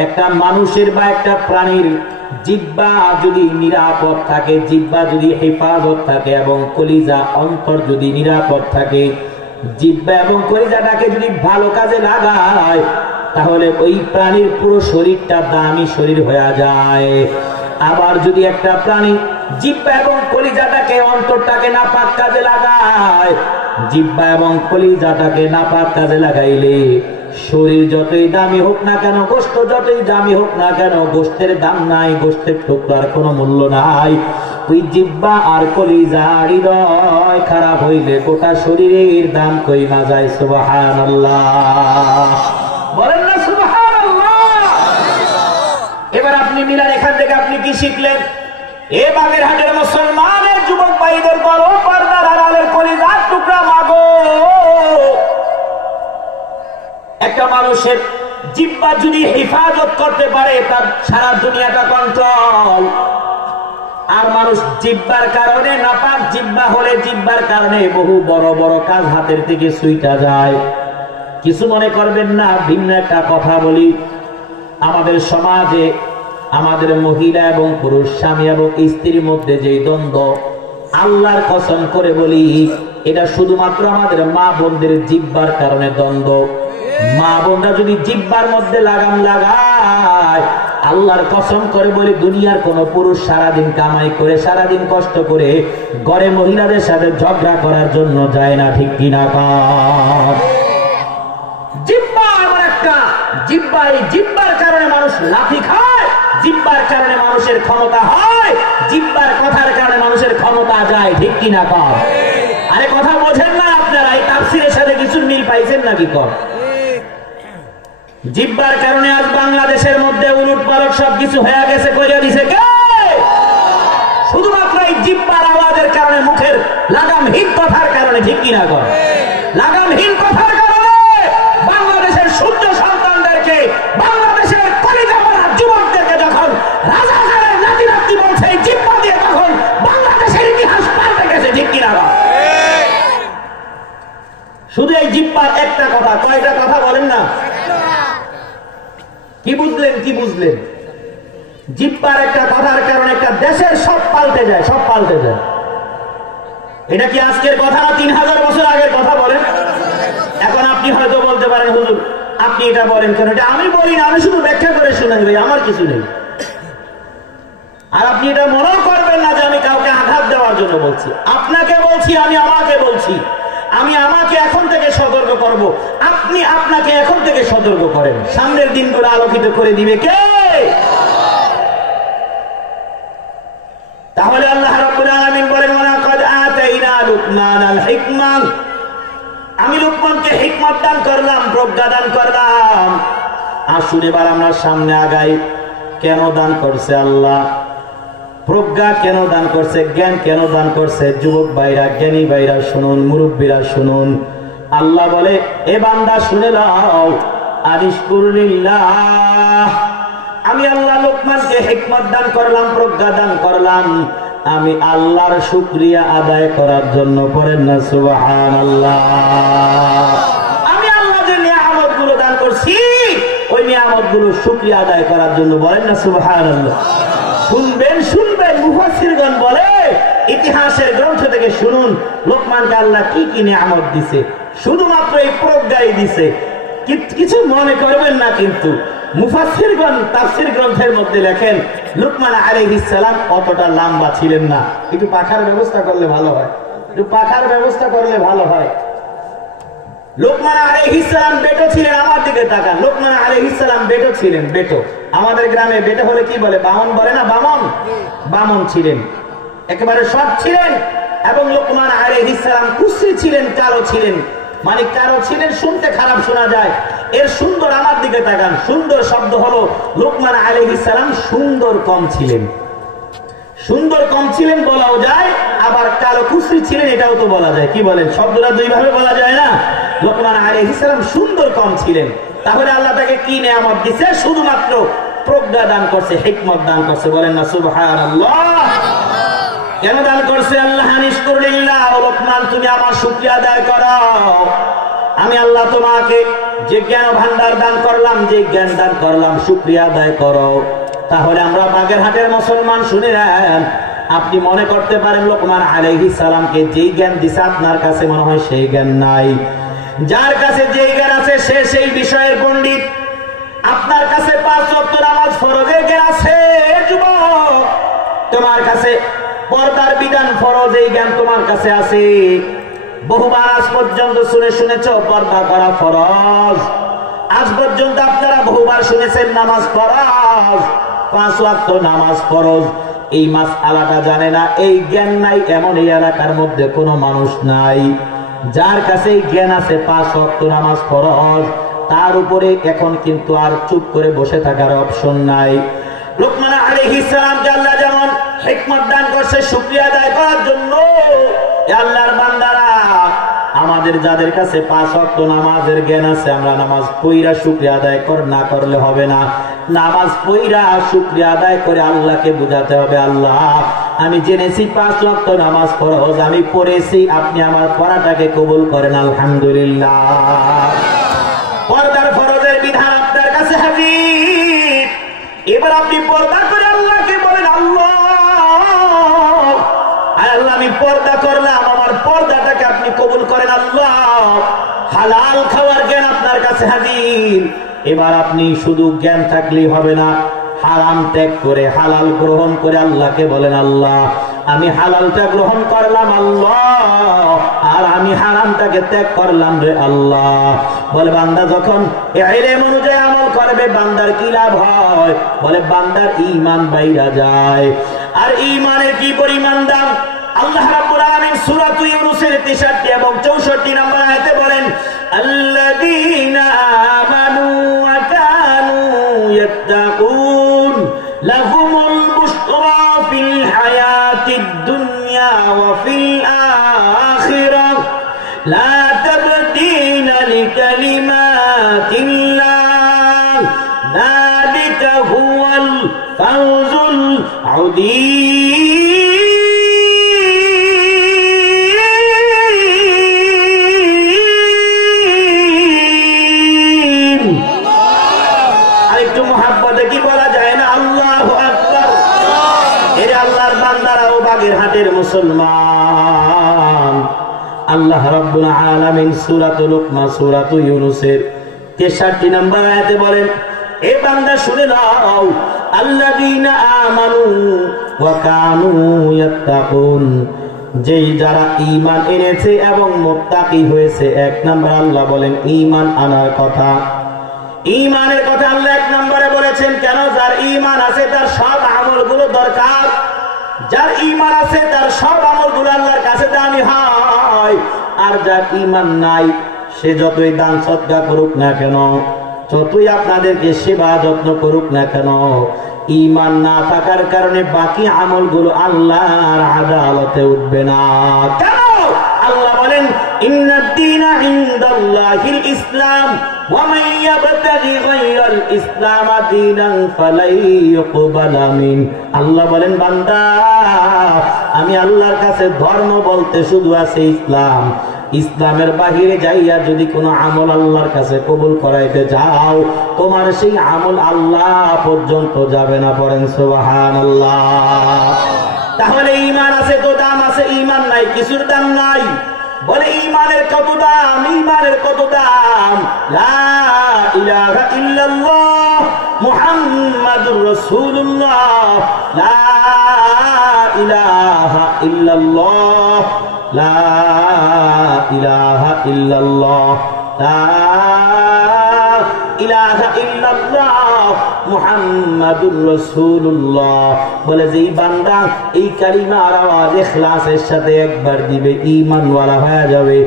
একটা মানুষের বা একটা প্রাণীর জিহ্বা যদি নিরাপদ থাকে, জিহ্বা যদি হেফাজত থাকে এবং কলিজা অন্তর যদি নিরাপদ থাকে, জিহ্বা এবং কলিজাটাকে যদি ভালো কাজে লাগায়, তাহলে ওই প্রাণীর পুরো শরীরটা দামি শরীর হয়ে যায়। আবার যদি একটা প্রাণী জিহ্বা এবং কলিজাটাকে অন্তরটাকে নাপাক কাজে লাগায়, জিহ্বা এবং কলিজাটাকে নাপাক কাজে লাগাইলে শরীর যতই দামি হোক না কেন, গোশত যতই দামি হোক না কেন, গোশতের দাম নাই, গোশতের টুকরার কোনো মূল্য নাই। ওই জিহ্বা আর কলিজা হৃদয় খারাপ হইলে গোটা শরীরের দাম কইমা যায়। সুবহানাল্লাহ, বলেন না সুবহানাল্লাহ। এবার আপনি মিলান, এখান থেকে আপনি কি শিখলেন? এ বাগেরহাটের মুসলমানের যুবক ভাইদের বলো, পর্দার আড়ালের কলিজার টুকরা মাগো। একটা মানুষের জিহ্বা যদি হেফাজত করতে পারে, তার সারা দুনিয়াটা কন্ট্রোল। আর মানুষ জিহ্বার কারণে, নাপাক জিহ্বা হলে জিহ্বার কারণে বহু বড় বড় কাজ হাতের থেকে ছুইটা যায়। কিছু মনে করবেন না, ভিন্ন একটা কথা বলি। আমাদের সমাজে আমাদের মহিলা এবং পুরুষ, স্বামী এবং স্ত্রীর মধ্যে যে দ্বন্দ্ব, আল্লাহর কসম করে বলি, এটা শুধুমাত্র আমাদের মা বোনদের জিহ্বার কারণে দ্বন্দ্ব। মা বোনরা যদি জিহ্বার মধ্যে লাগাম লাগায়, আল্লাহর কসম করে বলি, দুনিয়ার কোন পুরুষ সারাদিন কামাই করে, সারাদিন কষ্ট করে ঘরে মহিলাদের সাথে ঝগড়া করার জন্য যায় না, ঠিক কিনা? জিহ্বা এমন একটা জিহ্বা, এই জিহ্বার কারণে মানুষ লাথি খায়, জিহ্বার কারণে মানুষের ক্ষমতা হয়, জিহ্বার কথার কারণে মানুষের ক্ষমতা যায়, ঠিক কিনা? আরে কথা বোঝেন না আপনারা? এই তাফসীরের সাথে কিছু মিল পাইছেন নাকি? জিহ্বার কারণে আজ বাংলাদেশের মধ্যে উলট পালট সবকিছু হয়ে গেছে, কইরা দিছে কে? শুধুমাত্র এই জিহ্বার আওয়াজের কারণে, মুখের লাগামহীন কথার কারণে, ঠিক কিনা? লাগামহীন কথার কারণে বাংলাদেশের সূর্য সন্তানদেরকে, বাংলাদেশের কলিজা ভরা যুবকদেরকে যখন রাজাকারের নাতি নাতি বলছে এই জিহ্বা দিয়ে, তখন বাংলাদেশের ইতিহাস পাল্টে গেছে, ঠিক কিনা? শুধু এই জিহ্বার একটা কথা, কয়টা কথা বলেন না? কি বুঝলেন? কি বুঝলেন? জিহ্বার একটা কথার কারণে একটা দেশের সব পাল্টে যায়, সব পাল্টে যায়। এটা কি আজকের কথা না 3000 বছর আগের কথা? বলেন। এখন আপনি হয়তো বলতে পারেন, হুজুর আপনি এটা বলেন কেন? এটা আমি বলি না, আমি শুধু ব্যাখ্যা করে শোনাই, ভাই আমার কিছু নেই। আর আপনি এটা মনেও করবেন না যে আমি কাউকে আঘাত দেওয়ার জন্য বলছি। আপনাকে বলছি, আমি আমাকে বলছি। আমি আমাকে এখন থেকে সতর্ক করব, আপনি আপনাকে এখন থেকে সতর্ক করেন। সামনের দিনগুলো আলোকিত করে দিবে কে? তাহলে আল্লাহ রাব্বুল আলামিন বলেন, ওয়ালাকাদ আতাইনা লুকমানাল হিকমা, আমি লুকমানকে হিকমত দান করলাম, প্রজ্ঞা দান করলাম। আসুন এবার আমরা সামনে আগাই। কেন দান করছে আল্লাহ? প্রজ্ঞা কেন দান করছে? জ্ঞান কেন দান করছে? যুবক ভাইরা, জ্ঞানী ভাইরা শুনুন, মুরব্বীরা শুনুন। আল্লাহ বলে, এ বান্দা শুনে নাও, আনিশকুরুলিল্লাহ, আমি আল্লাহ লোকমানকে হিকমত দান করলাম, প্রজ্ঞা দান করলাম, আমি আল্লাহর শুকরিয়া আদায় করার জন্য। পড়েন না সুবহানাল্লাহ। আমি আল্লাহ যে নিয়ামত গুলো দান করছি, ওই নিয়ামত গুলো শুকরিয়া আদায় করার জন্য। বলেন না সুবহানাল্লাহ। শুনবেন, শুনবেন। মুফাসসিরগণ বলে, ইতিহাসের গ্রন্থ থেকে শুনুন লোকমানকে আল্লাহ কি কি নিয়ামত দিছে। শুধুমাত্র এই প্রজ্ঞাই দিছে। কিছু মনে করবেন না, কিন্তু মুফাসসিরগণ তাফসীর গ্রন্থের মধ্যে লেখেন লুকমান আলাইহিস সালাম অতটা লম্বা ছিলেন না। একটু পাখার ব্যবস্থা করলে ভালো হয়, একটু পাখার ব্যবস্থা করলে ভালো হয়। লুকমান আলাইহিস সালাম বেটো ছিলেন। আমার দিকে তাকান, লুকমান আলাইহিস সালাম বেটো ছিলেন। বেটো আমাদের গ্রামে বেটো হলে কি বলে? বামন বলে না? বামন, বামন ছিলেন, একেবারে সৎ ছিলেন। এবং লুকমান আলাইহিস সালাম কুসরি ছিলেন, কালো ছিলেন। মানে কালো ছিলেন শুনতে খারাপ শোনা যায়, এর সুন্দর, আমার দিকে তাকান, সুন্দর শব্দ হলো লুকমান আলাইহিস সালাম সুন্দর কম ছিলেন। সুন্দর কম ছিলেন বলাও যায়, আবার কালো কুসরি ছিলেন এটাও তো বলা যায়। কি বলেন? শব্দটা দুই ভাবে বলা যায় না? লুকমান আলাইহিস সালাম সুন্দর কম ছিলেন। তাহলে আল্লাহ তাকে কি নেয়ামত দিয়েছে? শুধুমাত্র প্রজ্ঞা দান করছে, হিকমত দান করছে। বলেন না সুবহানাল্লাহ। কেন দান করছে? আল্লাহ নিশকুরিল্লাহ, লুকমান তুমি আমার শুকরিয়া আদায় করো। আমি আল্লাহ তোমাকে যে জ্ঞান ভান্ডার দান করলাম, যে জ্ঞান দান করলাম, শুকরিয়া আদায় করো। তাহলে আমরা বাগেরহাটের মুসলমান শুনে নেন, আপনি মনে করতে পারেন লুকমান আলাইহিস সালামকে যেই জ্ঞান দিছে আপনার কাছে মনে হয় সেই জ্ঞান নাই। যার কাছে যেই জ্ঞান আছে সে সেই বিষয়ের পণ্ডিত। আপনার কাছে 5 ওয়াক্ত নামাজ ফরজের জ্ঞান আছে যুবক, তোমার কাছে পর্দার বিধান ফরজ এই জ্ঞান তোমার কাছে আছে। বহুবার আজ পর্যন্ত শুনেছ পর্দা করা ফরজ। আজ পর্যন্ত আপনারা বহুবার শুনেছেন নামাজ ফরজ, 5 ওয়াক্ত নামাজ ফরজ। এই মাসআলাটা জানে না, এই জ্ঞান নাই, এমন এই এলাকার মধ্যে কোনো মানুষ নাই যার কাছে জ্ঞান আছে 5 ওয়াক্ত নামাজ ফরজ। তার উপরে এখন কিন্তু আর চুপ করে বসে থাকার অপশন নাই। লুকমান আলাইহিস সালামকে আল্লাহ যেমন হিকমত দান করছে শুকরিয়া আদায় করার জন্য, আল্লাহর বান্দারা আমাদের যাদের কাছে 5 ওয়াক্ত নামাজের জ্ঞান আছে, আমরা নামাজ পড়া শুকরিয়া আদায় না করলে হবে না। নামাজ পড়া শুকরিয়া আদায় করে আল্লাহকে বুঝাতে হবে, আল্লাহ আমি জেনেছি 5 ওয়াক্ত নামাজ ফরজ, আমি পড়েছি, আপনি আমার পড়াটাকে কবুল করেন, আলহামদুলিল্লাহ। পর্দার ফরজের বিধান আপনার কাছে হাজির। এবার আপনি পর্দা করে আল্লাহকে বলেন, আল্লাহ আমি পর্দা করলাম, আমার পর্দাটাকে আপনি কবুল করেন আল্লাহ। হালাল খাওয়ার জ্ঞান আপনার কাছে হাজির। এবার আপনি শুধু জ্ঞান থাকলেই হবে না, হারাম ত্যাগ করে হালাল গ্রহণ করে আল্লাহকে বলেন, আল্লাহ আমি হালালটা গ্রহণ করলাম আল্লাহ, আর আমি হারামটাকে ত্যাগ করলাম রে আল্লাহ। বলে বান্দা যখন ইলম অনুযায়ী আমল করবে বান্দার কি লাভ হয়? বলে বান্দার ঈমান বাইরা যায়। আর ঈমানের কি পরিমাণ দাম? আল্লাহ রাব্বুল আলামিন সূরা ইউনূসের 63 এবং 64 নম্বর আয়াতে বলেন, আল্লাযীনা আমানু ওয়া কানু ইয়াত্তাকুন লাহুমুল বুশরা ফিল হায়াতিদ দুনিয়া ওয়া ফিল আখিরাহ লা তাবদীলা লিকালিমাতিল্লাহ যালিকা হুয়াল ফাওজুল আযীম। বাগেরহাটের মুসলমান, আল্লাহ রাব্বুল আলামিন সূরাতুল লুকমান সূরাতুল ইউনূসের 63 নম্বর আয়াতে বলেন, এ বান্দা শুনে নাও, আল্লাযীনা আমানু ওয়া কানু ইয়াত্তাকুন, যেই যারা ঈমান এনেছে এবং মুত্তাকি হয়েছে। 1 নম্বর আল্লাহ বলেন ঈমান আনার কথা। ঈমানের কথা আল্লাহ 1 নম্বরে বলেছেন কেন? যার ঈমান আছে তার সব আমলগুলো দরকার। যার ঈমান আছে তার সব আমলগুলো আল্লাহর কাছে দামি হয়। আর যার ঈমান নাই সে যতই দান সদকা করুক না কেন, যতই আপনাদেরকে সেবা যত্ন করুক না কেন, ঈমান না থাকার কারণে বাকি আমলগুলো আল্লাহর আদালতে উঠবে না। কেন? আল্লাহ বলেন, ইন্নাদ দীনা ইনদাল্লাহিল ইসলাম ওয়া মান ইয়াবতাগি গায়রাল ইসলাম দীনান ফালাই ইউকবালা মিন। আল্লাহ বলেন, বান্দা আমি আল্লাহর কাছে ধর্ম বলতে শুধু আছে ইসলাম। ইসলামের বাহিরে যাইয়া যদি কোনো আমল আল্লাহর কাছে কবুল করাইতে যাও, তোমার সেই আমল আল্লাহ পর্যন্ত যাবে না। পড়েন সুবহানাল্লাহ। তাহলে ঈমান আছে তো দাম আছে, ঈমান নাই কিছুর দাম নাই। বলে ঈমানের কত দাম, ঈমানের কত দাম। লা ইলাহা ইল্লাল্লাহ মুহাম্মাদুর রাসূলুল্লাহ, লা ইলাহা ইল্লাল্লাহ, লা ইলাহা ইল্লাল্লাহ, লা ইলাহা ইল্লাল্লাহ মুহাম্মাদুর রাসূলুল্লাহ। বলে যেই বান্দা এই কালিমার আওয়াজ ইখলাসের সাথে একবার দিবে, ঈমানওয়ালা হয়ে যাবে।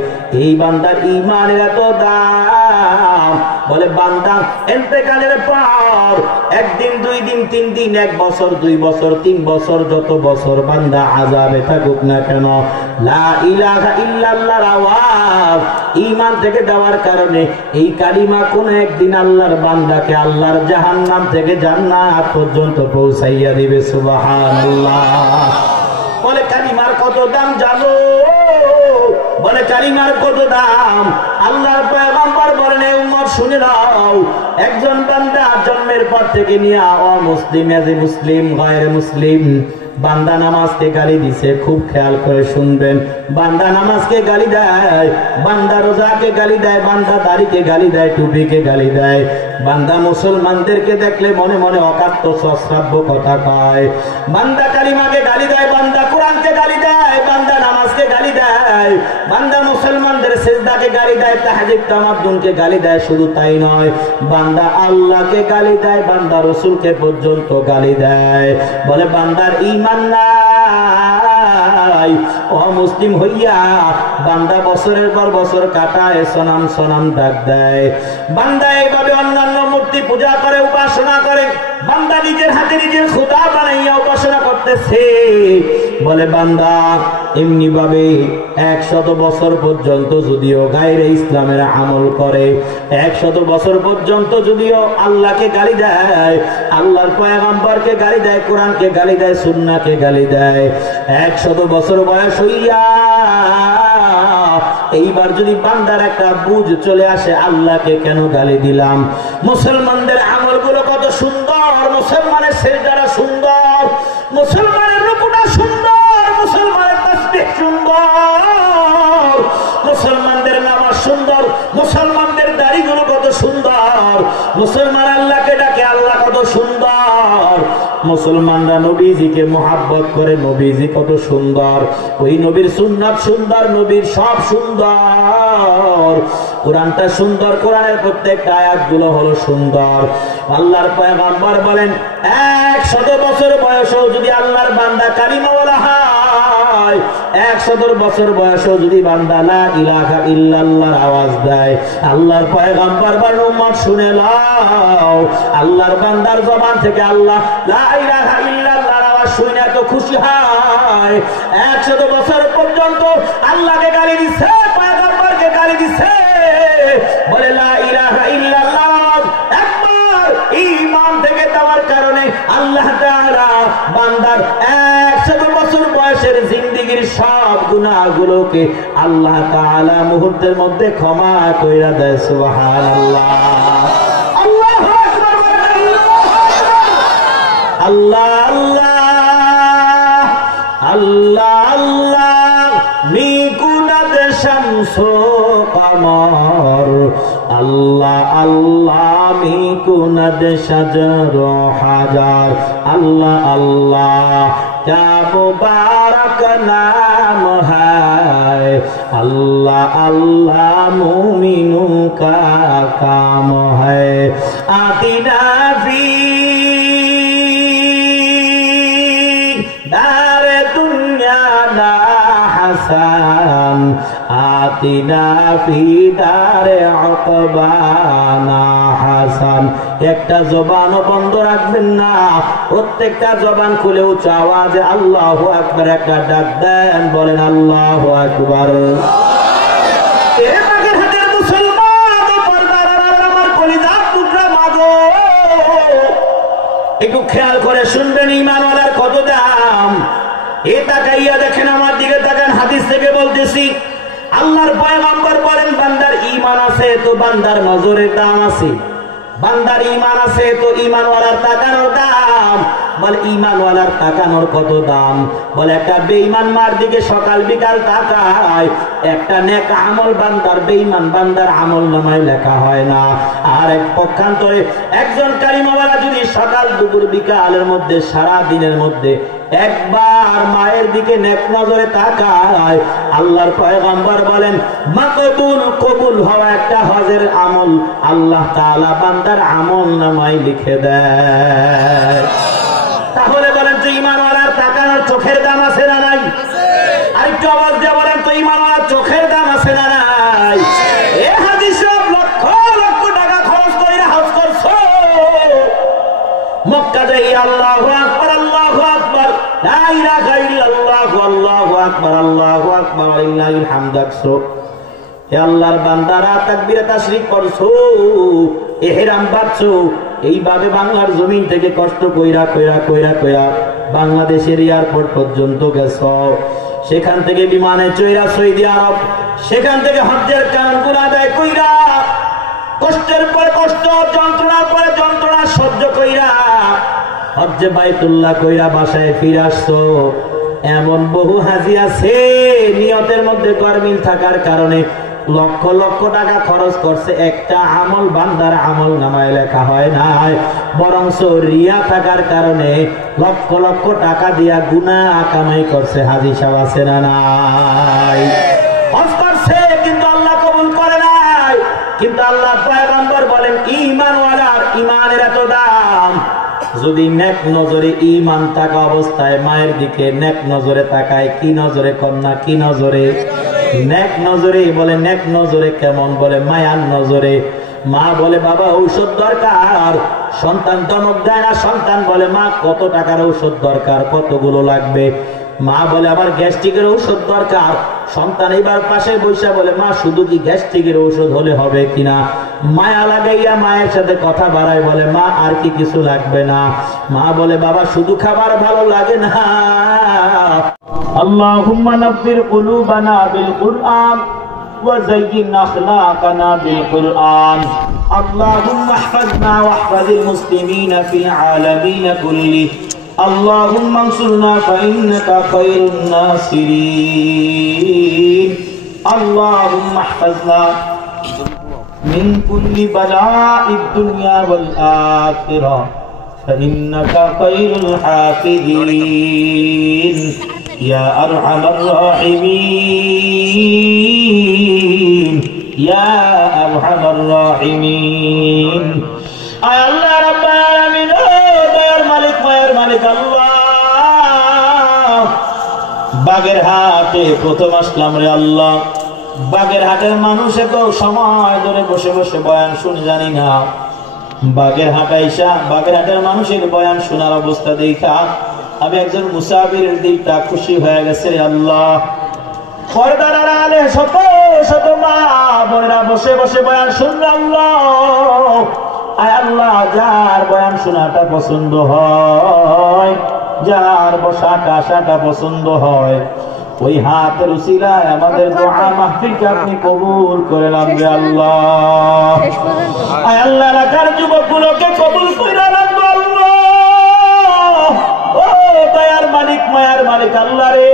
এই বান্দার ঈমানের এত দাম। বলে বান্দা ইন্তেকালের পর একদিন, 2 দিন, 3 দিন, 1 বছর, 2 বছর, 3 বছর, যত বছর বান্দা আযাবে থাকুক না কেন, লা ইলাহা ইল্লাল্লাহর আওয়াজ ঈমান থেকে দেওয়ার কারণে এই কালিমা কোন একদিন আল্লাহর বান্দাকে আল্লাহর জাহান্নাম থেকে জান্নাত পর্যন্ত পৌঁছাইয়া দিবে। সুবহানাল্লাহ। বলে কালিমার কত দাম জানো? বলে কালিমার কত দাম? আল্লাহর পয়গম্বর বলেন, এই উম্মত শুনে নাও, একজন বান্দা জন্মের পর থেকে নিয়ে অমুসলিম, এজ এ মুসলিম, গায়রে মুসলিম, বান্দা নামাজকে গালি দিছে। খুব খেয়াল করে শুনবেন। বান্দা নামাজকে গালি দেয়, বান্দা রোজাকে গালি দেয়, বান্দা দাড়িকে গালি দেয়, টুপিকে গালি দেয়, বান্দা মুসলমানদেরকে দেখলে মনে মনে অকাত্য সশ্রাব্য কথা কয়, বান্দা কালিমাকে গালি দেয়, বান্দা কোরআনকে গালি দেয়, বান্দা নামাজকে গালি দেয়, বান্দা মুসলমানদের সিজদাকে গালি দেয়, তাহজ্জুদ তামাদ্দুনকে গালি দেয়। শুধু তাই নয়, বান্দা আল্লাহকে গালি দেয়, বান্দা রাসূলকে পর্যন্ত গালি দেয়। বলে বান্দার ঈমান নাই, অমুসলিম হইয়া বান্দা বছরের পর বছর কাটায়, সনাম সনাম ডাক দেয়। বান্দা এইভাবে অন্যান্য মূর্তি পূজা করে, উপাসনা করে, বান্দা নিজের হাতে নিজের খোদা বানাইয়া উপাসনা করতেছে। বলে বান্দা এমনি ভাবে 100 বছর পর্যন্ত যদিও গায়রে ইসলামের আমল করে, 100 বছর পর্যন্ত যদিও আল্লাহকে গালি দেয়, আল্লাহর পয়গম্বরকে গালি দেয়, কোরআনকে গালি দেয়, সুন্নাহকে গালি দেয়, 100 বছর বয়স হইয়া এইবার যদি বান্দার একটা বুঝ চলে আসে, আল্লাহকে কেন গালি দিলাম, মুসলমানদের আমলগুলো কত সুন্দর, মুসলমানের সিজদাটা সুন্দর, মুসলমানের রুকুটা সুন্দর, মুসলমানের তাসবিহ সুন্দর, মুসলমানদের নামাজ সুন্দর, মুসলমানদের দাড়িগুলো কত সুন্দর, মুসলমান আল্লাহকে ডাকে, আল্লাহ কত সুন্দর, মুসলমানরা নবীজিকে মোহাব্বত করে, নবীজি কত সুন্দর, ওই নবীর সুন্নাত সুন্দর, নবীর সব সুন্দর, কোরআনটা সুন্দর, কোরআনের প্রত্যেকটা আয়াতগুলো হলো সুন্দর। আল্লাহর পয়গম্বর বলেন 100 বছর বয়সেও যদি আল্লাহর বান্দা কালিমাওয়ালা হয়, 100 বছর বয়সেও যদি বান্দা লা ইলাহা ইল্লাল্লাহর আওয়াজ দেয়, আল্লাহর পয়গম্বর বলেন উম্মত শুনে নাও, আল্লাহর বান্দার জবান থেকে আল্লাহ লা ইলাহা ইল্লাল্লাহর আওয়াজ শুনে এত খুশি হয়, 100 বছর পর্যন্ত আল্লাহকে গালি দিচ্ছে, পয়গম্বরকে গালি দিচ্ছে। বলে লা ইলাহা ইল্লাল্লাহ একবার ঈমান থেকে দেওয়ার কারণে আল্লাহ তাআলা বান্দার 100 বছর বয়সের জিন্দেগীর সব গুনাহগুলোকে আল্লাহ তাআলা মুহূর্তের মধ্যে ক্ষমা কইরা দেয়। সুবহানাল্লাহ। আল্লাহু আকবার। আল্লাহ আল্লাহ আল্লাহ আল্লাহ মিকুনাদ শামসু কমর, আল্লাহ আল্লাহ মিকুনাদ শাজার হাজার, আল্লাহ আল্লাহ क्या मुबारक नाम है, अल्लाह अल्लाह मोमिनों का काम है, आतिना फी दारे दुनिया ना हसन, आतिना फी दारे उक़बा ना হাসান। একটা জবানও বন্ধ রাখবেন না, প্রত্যেকটা জবান খুলে উচ্চ আওয়াজে আল্লাহু আকবার একটা ডাক দেন, বলেন আল্লাহু আকবার। একটু খেয়াল করে শুনবেন, ঈমানওয়ালার কত দাম। এ তাকাইয়া দেখেন, আমার দিকে তাকান, হাদিস থেকে বলতেছি। আল্লাহর পয়গম্বর বলেন বান্দার ঈমান আছে তো বান্দার নজরের দাম আছে, বান্দার ঈমান আছে তো ঈমানওয়ালার তাকানোর দাম। বলে ঈমানওয়ালার তাকানোর কত দাম। বলে একটা বেঈমান মার দিকে সকাল বিকাল তাকায়, একটা নেক আমল বান্দার বেঈমান বান্দার আমল নামায় লেখা হয় না। আর এক পক্ষান্তরে একজন কালিমাওয়ালা যদি সকাল দুপুর বিকালের মধ্যে সারা দিনের মধ্যে একবার মায়ের দিকে নেক নজরে তাকায়, আল্লাহর পয়গম্বর বলেন মাকবুল কবুল হওয়া একটা হজের আমল আল্লাহ তাআলা বান্দার আমল নামায় লিখে দেয়। তাহলে বলেন তো ঈমানওয়ালার তাকানোর চোখের দাম আছে না নাই? আরেকটু আওয়াজ দিয়ে বলেন তো ঈমানওয়ালার চোখের দাম আছে না নাই? এ হাজি সব লক্ষ লক্ষ টাকা খরচ করে হজ করছো, মক্কা যাই আল্লাহু আকবার আল্লাহু আকবার লা ইলাহা ইল্লাল্লাহ আল্লাহু আকবার আল্লাহু আকবার লিল্লাহিল হামদ আকসো। হে আল্লাহর বান্দারা তাকবীরে তাশরিক করছো, ইহরাম বাঁধছো, এইভাবে বাংলার জমিন থেকে কষ্ট কইরা কইরা কইরা কইরা বাংলাদেশের এয়ারপোর্ট পর্যন্ত গেছো, সেখান থেকে বিমানে চইরা সৌদি আরব, সেখান থেকে হজ্জের কানগুলো আদায় কইরা কষ্টের পরে কষ্ট যন্ত্রণার পরে যন্ত্রণা সহ্য কইরা হজ্জে বাইতুল্লাহ কইরা বাসায় ফিরে আসছো। এমন বহু হাজি আছে নিয়তের মধ্যে গরমিল থাকার কারণে লক্ষ লক্ষ টাকা খরচ করছে, একটা আমল বান্দার আমল নামায় লেখা হয় নাই, বরঞ্চ রিয়া থাকার কারণে লক্ষ লক্ষ টাকা দিয়া গুনাহ কামাই করছে। হাজি সাহেব আছে না নাই? হজ করছে কিন্তু আল্লাহ কবুল করে নাই। কিন্তু আল্লাহ পয়গম্বর বলেন ঈমানওয়ালার ঈমানের এত দাম, যদি নেক নজরে ঈমান থাকা অবস্থায় মায়ের দিকে নেক নজরে তাকায়, কি নজরে কন্যা, কি নজরে? নেক নজরে। বলে নেক নজরে কেমন? বলে মায়ার নজরে। মা বলে বাবা ঔষধ দরকার, সন্তান ধমক দেয় না, সন্তান বলে মা কত টাকার ঔষধ দরকার, কতগুলো লাগবে? মা বলে আমার গ্যাস্ট্রিকের ঔষধ দরকার, সন্তান এবার পাশে বসে বলে মা শুধু কি গ্যাস্ট্রিকের ঔষধ হলে হবে কিনা? মায়া লাগাইয়া মায়ের সাথে কথা বাড়ায়, বলে মা আর কি কিছু লাগবে না? মা বলে বাবা শুধু খাবার ভালো লাগে না। আল্লাহুম্মা নাব্বির কুলুবানা বিল কুরআন ওয়া যায়্যিন আখলাকানা বিল কুরআন। আল্লাহুম্মা ইহফাযনা ওয়াহফাযিল মুসলিমিনা ফিল আলামিন কুল্লিহি। আল্লাহুম্মা আনসুরনা ফাইন্নাকা খায়রুন নাসিরিন। আল্লাহুম্মা ইহফাযনা মিন কুল্লি বালাইদ দুনিয়া ওয়াল আখিরাহ ফাইন্নাকা খায়রুল হাফিযিন ইয়া আরহামার রাহিমিন ইয়া আরহামার রাহিমিন। আয় আল্লাহ রাব্বুল আলামিন, দয়ার মালিক মায়ের মালিক আল্লাহ, বাগেরহাটে প্রথম আসলাম রে আল্লাহ। বাগেরহাটের মানুষ এত সময় ধরে বসে বসে বয়ান শুনে জানি না, বাগেরহাট আইসা বাগেরহাটের মানুষের বয়ান শোনার অবস্থা দেখা আমি একজন মুসাফিরের দিলটা খুশি হয়ে গেছে রে আল্লাহ। পর্দার আড়ালে শত শত মা বোনেরা বসে বসে বয়ান শুনল আল্লাহ। আয় আল্লাহ, যার বয়ান শোনাটা পছন্দ হয়, যার বসাটা আসাটা পছন্দ হয়, ওই হাতের উসিলায় আমাদের দোয়া মাহফিলকে আপনি কবুল করে নেন রে আল্লাহ। আয় আল্লাহ, এলাকার যুবকগুলোকে কবুল করে নেন আল্লাহ। ও দয়ার মালিক মায়ার মালিক আল্লাহ রে,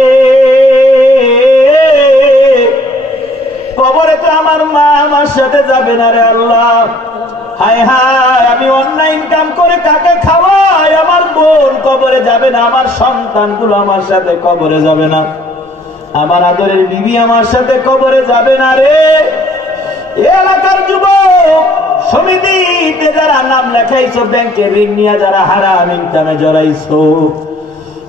কবরে তো আমার মা আমার সাথে যাবে না রে আল্লাহ। হায় হায়, আমি অন্যায় ইনকাম করে কাকে খাওয়াই? আমার বোন কবরে যাবে না, আমার সন্তানগুলো আমার সাথে কবরে যাবে না, আমার আদরের বিবি আমার সাথে কবরে যাবে না রে। এলাকার যুবক সমিতিতে যারা নাম লেখাইছো, ব্যাংকে ঋণ নিয়ে যারা হারাম ইনকামে জড়াইছো,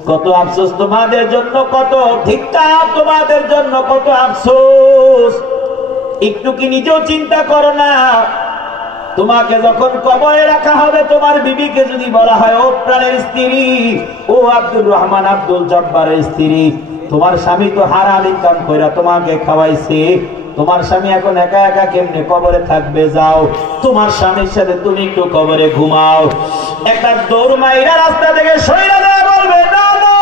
কত আফসোস তোমাদের জন্য, কত ধিক্কার তোমাদের জন্য, কত আফসোস। একটু কি নিজেও চিন্তা করো না? তোমাকে যখন কবরে রাখা হবে, তোমার বিবিকে যদি বলা হয় ও প্রাণের স্ত্রী, ও আব্দুর রহমান আব্দুল জব্বারের স্ত্রী, তোমার স্বামী তো হারাম ইনকাম কইরা তোমাকে খাওয়াইছে, তোমার স্বামী এখন একা একা কেমনে কবরে থাকবে? যাও তোমার স্বামীর সাথে তুমি একটু কবরে ঘুমাও। একটা দৌড় মাইরা রাস্তা থেকে সইরা দেয়া বলবে না না,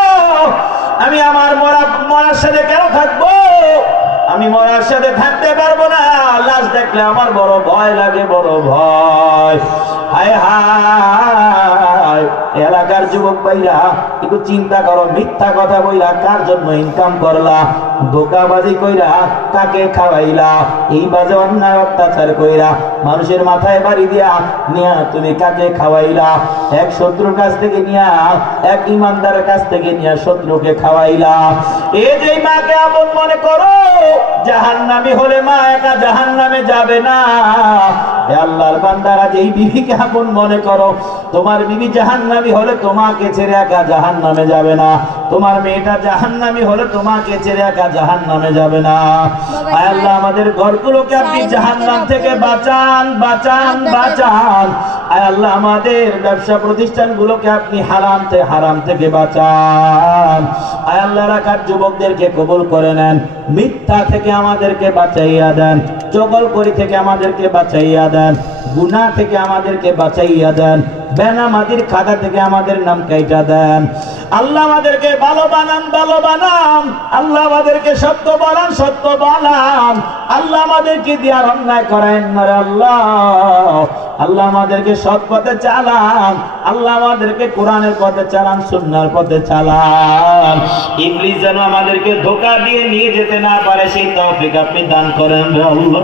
আমি আমার মরার সাথে কেন থাকবো? আমি মরার সাথে থাকতে পারবো না। লাশ দেখলে আমার বড় ভয় লাগে, বড় ভয়। হায় হায়, এলাকার যুবক ভাইরা একটু চিন্তা করো, মিথ্যা কথা কইরা কার জন্য ইনকাম করলা, ধোকাবাজি কইরা কাকে খাওয়াইলা, এই বাজে অন্যায় অত্যাচার কইরা মানুষের মাথায় বাড়ি দিয়া নিয়া তুমি কাকে খাওয়াইলা, এক শত্রুর কাছ থেকে নিয়া, এক ইমানদারের কাছ থেকে নিয়া শত্রুকে খাওয়াইলা। এই যে মাকে আপন মনে করো, জাহান্নামী হলে মা একা জাহান্নামে যাবে না। হে আল্লাহর বান্দারা, যেই বিবিকে আপন মনে করো, তোমার বিবি জাহান্নামী হলে তোমাকে ছেড়ে একা জাহান্নামে যাবে না। তোমার মেয়েটা জাহান্নামী হলে তোমাকে ছেড়ে একা জাহান্নামে যাবে না। আয় আল্লাহ, আমাদের ঘরগুলোকে আপনি জাহান্নাম থেকে বাঁচান, বাঁচান, বাঁচান। আয় আল্লাহ, আমাদের ব্যবসা প্রতিষ্ঠানগুলোকে আপনি হারাম থেকে বাঁচান। আয় আল্লাহ, রাখার যুবকদেরকে কবুল করে নেন, মিথ্যা থেকে আমাদেরকে বাঁচাইয়া দেন, চগলখড়ি থেকে আমাদেরকে বাঁচাইয়া দেন, গুনাহ থেকে আমাদেরকে বাঁচাইয়া দেন, বেনামাজির খাতা থেকে আমাদের নাম কাইটা দেন। আল্লাহ আমাদেরকে ভালো বানান, ভালো বানান। আল্লাহ আমাদেরকে সত্য বলান, সত্য বলান। আল্লাহ আমাদেরকে দিয়ে আর অন্যায় করেন না রে আল্লাহ। আল্লাহ আমাদেরকে সৎ পথে চালান। আল্লাহ আমাদেরকে কোরআনের পথে চালান, সুন্নাহর পথে চালান। ইবলিস যেন আমাদেরকে ধোঁকা দিয়ে নিয়ে যেতে না পারে, সেই তৌফিক আপনি দান করেন রে আল্লাহ।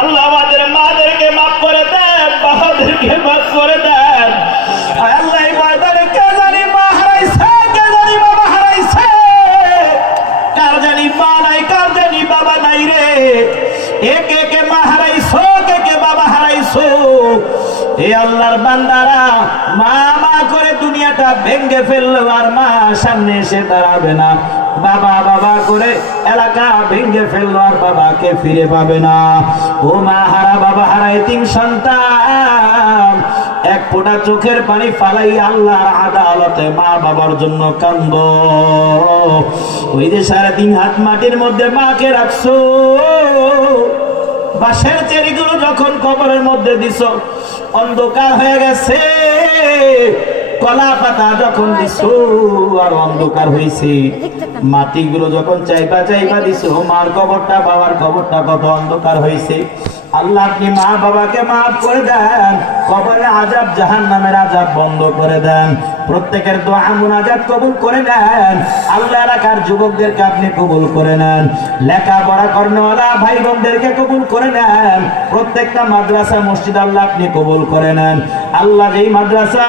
আল্লাহ আমাদের মাদেরকে মাফ করে দেন, বাবাদেরকে মাফ করে দেন। আল্লাহ এই ময়দানে কে জানি মা হারাইছে, কে জানি বাবা হারাইছে, কার জানি মা নাই, কার জানি বাবা নাই রে। একে কে মা হারাইছো, কে বাবা হারাইছো। এ আল্লাহর বান্দারা, মা মা করে দুনিয়াটা ভেঙ্গে ফেললো, আর মা সামনে এসে দাঁড়াবে না। বাবা বাবা করে এলাকা ভেঙ্গে ফেললো, আর বাবাকে ফিরে পাবে না। ও মা হারা, বাবা হারা এতিম সন্তান, এক ফোঁটা চোখের পানি ফালাই আল্লাহর আদালতে মা বাবার জন্য কান্দো। ওই যে 3.5 হাত মাটির মধ্যে মাকে রাখছো, বাঁশের চেরিগুলো যখন কবরের মধ্যে দিছো, অন্ধকার হয়ে গেছে। কলা পাতা যখন দিছো, আর অন্ধকার হয়েছে। মাটিগুলো যখন চাইবা দিছো, মার কবরটা, বাবার কবরটা কত অন্ধকার হয়েছে। আল্লাহ আপনি মা বাবাকে মাফ করে দেন, কবরে আযাব, জাহান্নামের আযাব বন্ধ করে দেন। প্রত্যেকের দোয়া মুনাজাত কবুল করে নেন। আল্লাহ এলাকার যুবকদেরকে আপনি কবুল করে নেন, লেখাপড়া করেনওয়ালা ভাই বোনদেরকে কবুল করে নেন। প্রত্যেকটা মাদ্রাসা মসজিদ আল্লাহ আপনি কবুল করে নেন। আল্লাহ যেই মাদ্রাসা